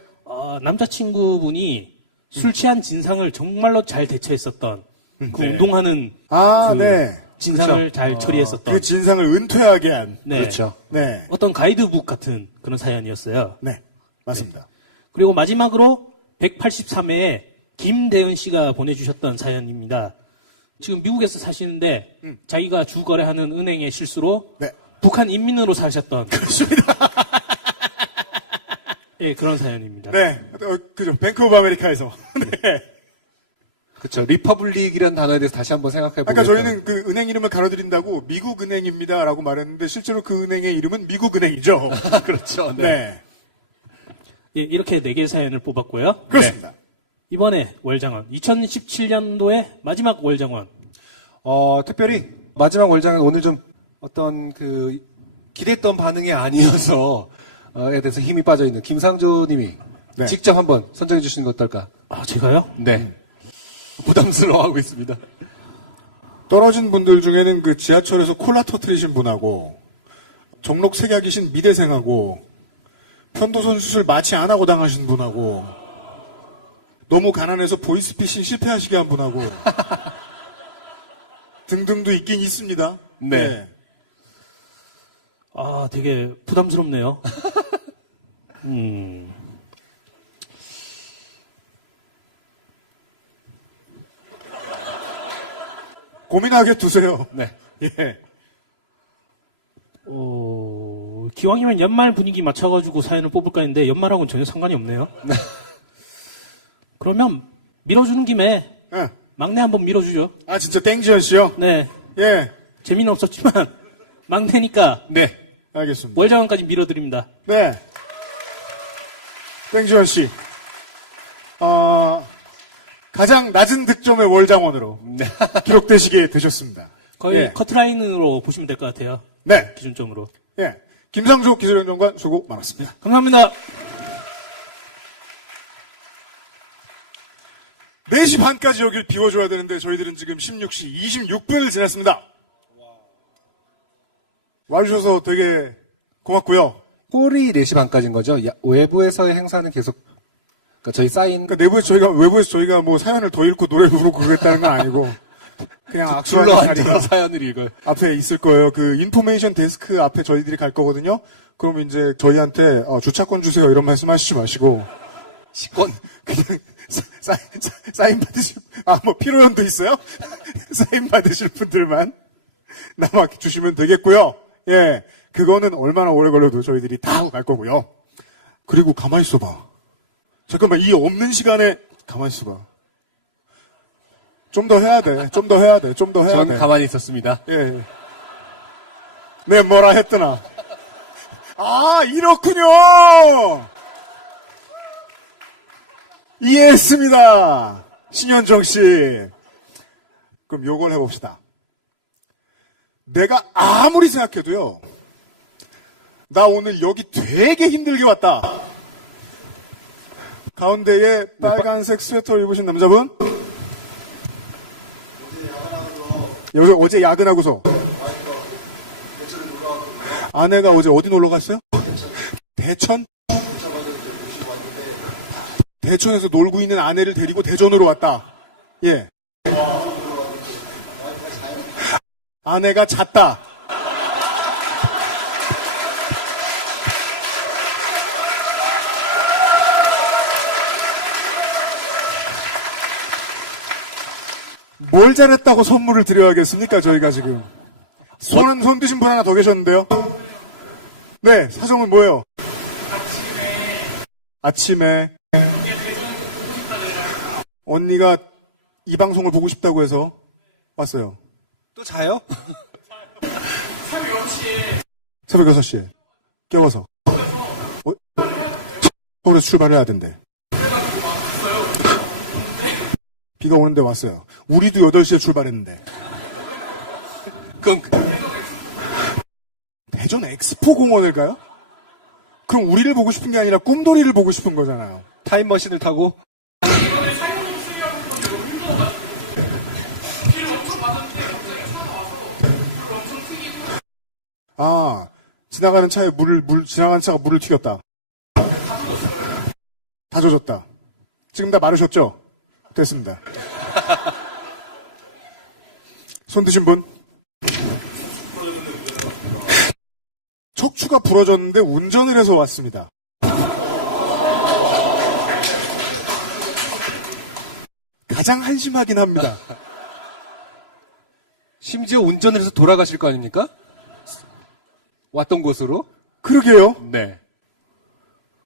남자친구분이 술 취한 진상을 정말로 잘 대처했었던 그 네. 운동하는 아, 그 네. 진상을 그렇죠. 잘 처리했었던 그 진상을 은퇴하게 한. 네. 그렇죠. 네. 어떤 가이드북 같은 그런 사연이었어요. 네. 맞습니다. 그리고 마지막으로 183회에 김대은 씨가 보내주셨던 사연입니다. 지금 미국에서 사시는데 자기가 주거래하는 은행의 실수로 네. 북한 인민으로 사셨던 예, 그런 사연입니다. 네. 그죠. 뱅크 오브 아메리카에서. 네. 그렇죠. 리퍼블릭이라는 단어에 대해서 다시 한번 생각해 보겠습니다. 아까 저희는 그 은행 이름을 가로드린다고 미국 은행입니다라고 말했는데 실제로 그 은행의 이름은 미국 은행이죠. 그렇죠. 네. 예, 이렇게 4개의 사연을 뽑았고요. 그렇습니다. 이번에 월장원, 2017년도의 마지막 월장원. 특별히 마지막 월장은 오늘 좀 어떤 그 기대했던 반응이 아니어서 에 대해서 힘이 빠져 있는 김상조 님이 네. 직접 한번 선정해 주시는 거 어떨까? 아, 제가요? 네. 부담스러워하고 있습니다. 떨어진 분들 중에는 그 지하철에서 콜라 터트리신 분하고 정록 색약이신 미대생하고 편도선 수술 마취 안 하고 당하신 분하고 너무 가난해서 보이스피싱 실패하시게 한 분하고 등등도 있긴 있습니다. 네. 아, 되게 부담스럽네요. 고민하게 두세요. 네. 예. 기왕이면 연말 분위기 맞춰가지고 사연을 뽑을까 했는데 연말하고는 전혀 상관이 없네요. 그러면 밀어주는 김에 예. 막내 한번 밀어주죠. 아 진짜 땡지현 씨요? 네. 예. 재미는 없었지만 막내니까 네. 알겠습니다. 월장원까지 밀어드립니다. 네. 땡지현 씨. 가장 낮은 득점의 월장원으로 기록되시게 되셨습니다. 거의 예. 커트라인으로 보시면 될 것 같아요. 네. 기준점으로. 예. 김상조 기술행정관 수고 많았습니다. 감사합니다. 4시 반까지 여길 비워줘야 되는데 저희들은 지금 16시 26분을 지났습니다. 와주셔서 되게 고맙고요. 홀이 4시 반까지인 거죠? 외부에서의 행사는 계속, 그러니까 저희 사인, 그러니까 외부에서 저희가 뭐 사연을 더 읽고 노래 부르고 그러겠다는 건 아니고 그냥 악수하는 둘러앉아서 자리가 사연을 읽어요. 앞에 있을 거예요. 그 인포메이션 데스크 앞에 저희들이 갈 거거든요. 그럼 이제 저희한테 주차권 주세요 이런 말씀 하시지 마시고 식권. 그냥 사인 받으실 뭐 피로연도 있어요? 사인 받으실 분들만 남아 주시면 되겠고요. 예, 그거는 얼마나 오래 걸려도 저희들이 다 하고 갈 거고요. 그리고 가만히 있어봐. 잠깐만 이 없는 시간에 가만히 있어봐. 좀 더 해야 돼. 좀 더 해야 돼. 좀 더 해야 전 돼. 가만히 있었습니다. 예. 네, 뭐라 했더나. 아, 이렇군요! 이해했습니다. 신현정 씨. 그럼 요걸 해봅시다. 내가 아무리 생각해도요, 나 오늘 여기 되게 힘들게 왔다. 가운데에 빨간색 스웨터 입으신 남자분? 어제 야근하고서. 아내가 어제 어디 놀러 갔어요? 대천? 대천에서 놀고 있는 아내를 데리고 대전으로 왔다. 예. 아내가 잤다. 뭘 잘했다고 선물을 드려야겠습니까, 저희가 지금. 손 드신 분 하나 더 계셨는데요. 네, 사정은 뭐예요? 아침에 언니가 이 방송을 보고 싶다고 해서 왔어요. 또 자요? 새벽 6시에 깨워서 서울에서 출발해야 된대. 비가 오는데 왔어요. 우리도 8시에 출발했는데. 그럼 대전 엑스포 공원을 가요? 그럼 우리를 보고 싶은 게 아니라 꿈돌이를 보고 싶은 거잖아요. 타임머신을 타고 아, 지나가는 차에 지나가는 차가 물을 튀겼다. 다 젖었다. 지금 다 마르셨죠? 됐습니다. 손 드신 분? 척추가 부러졌는데 운전을 해서 왔습니다. 가장 한심하긴 합니다. 심지어 운전을 해서 돌아가실 거 아닙니까? 왔던 곳으로? 그러게요. 네.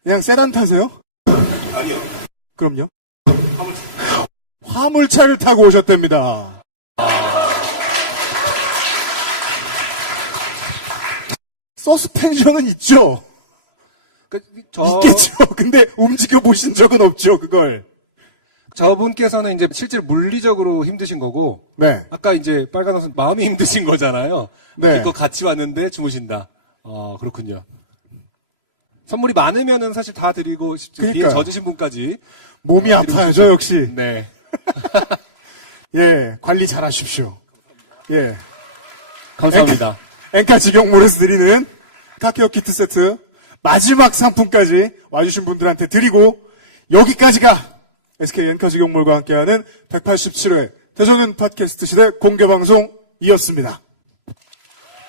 그냥 세단 타세요? 아니요. 그럼요? 화물차를 타고 오셨답니다. 서스펜션은 있죠? 있겠죠. 근데 움직여 보신 적은 없죠, 그걸. 저분께서는 이제 실제로 물리적으로 힘드신 거고, 네. 아까 이제 빨간 옷은 마음이 힘드신 거잖아요. 네. 이거 같이 왔는데 주무신다. 그렇군요. 선물이 많으면은 사실 다 드리고 싶죠. 뒤에 그러니까요. 젖으신 분까지. 몸이 아파야죠, 역시. 네. 예, 관리 잘 하십시오. 예. 감사합니다. 엔카 직영몰에서 드리는 카케어 키트 세트 마지막 상품까지 와주신 분들한테 드리고, 여기까지가 SK 엔카 직영몰과 함께하는 187회 대전은 팟캐스트 시대 공개방송이었습니다.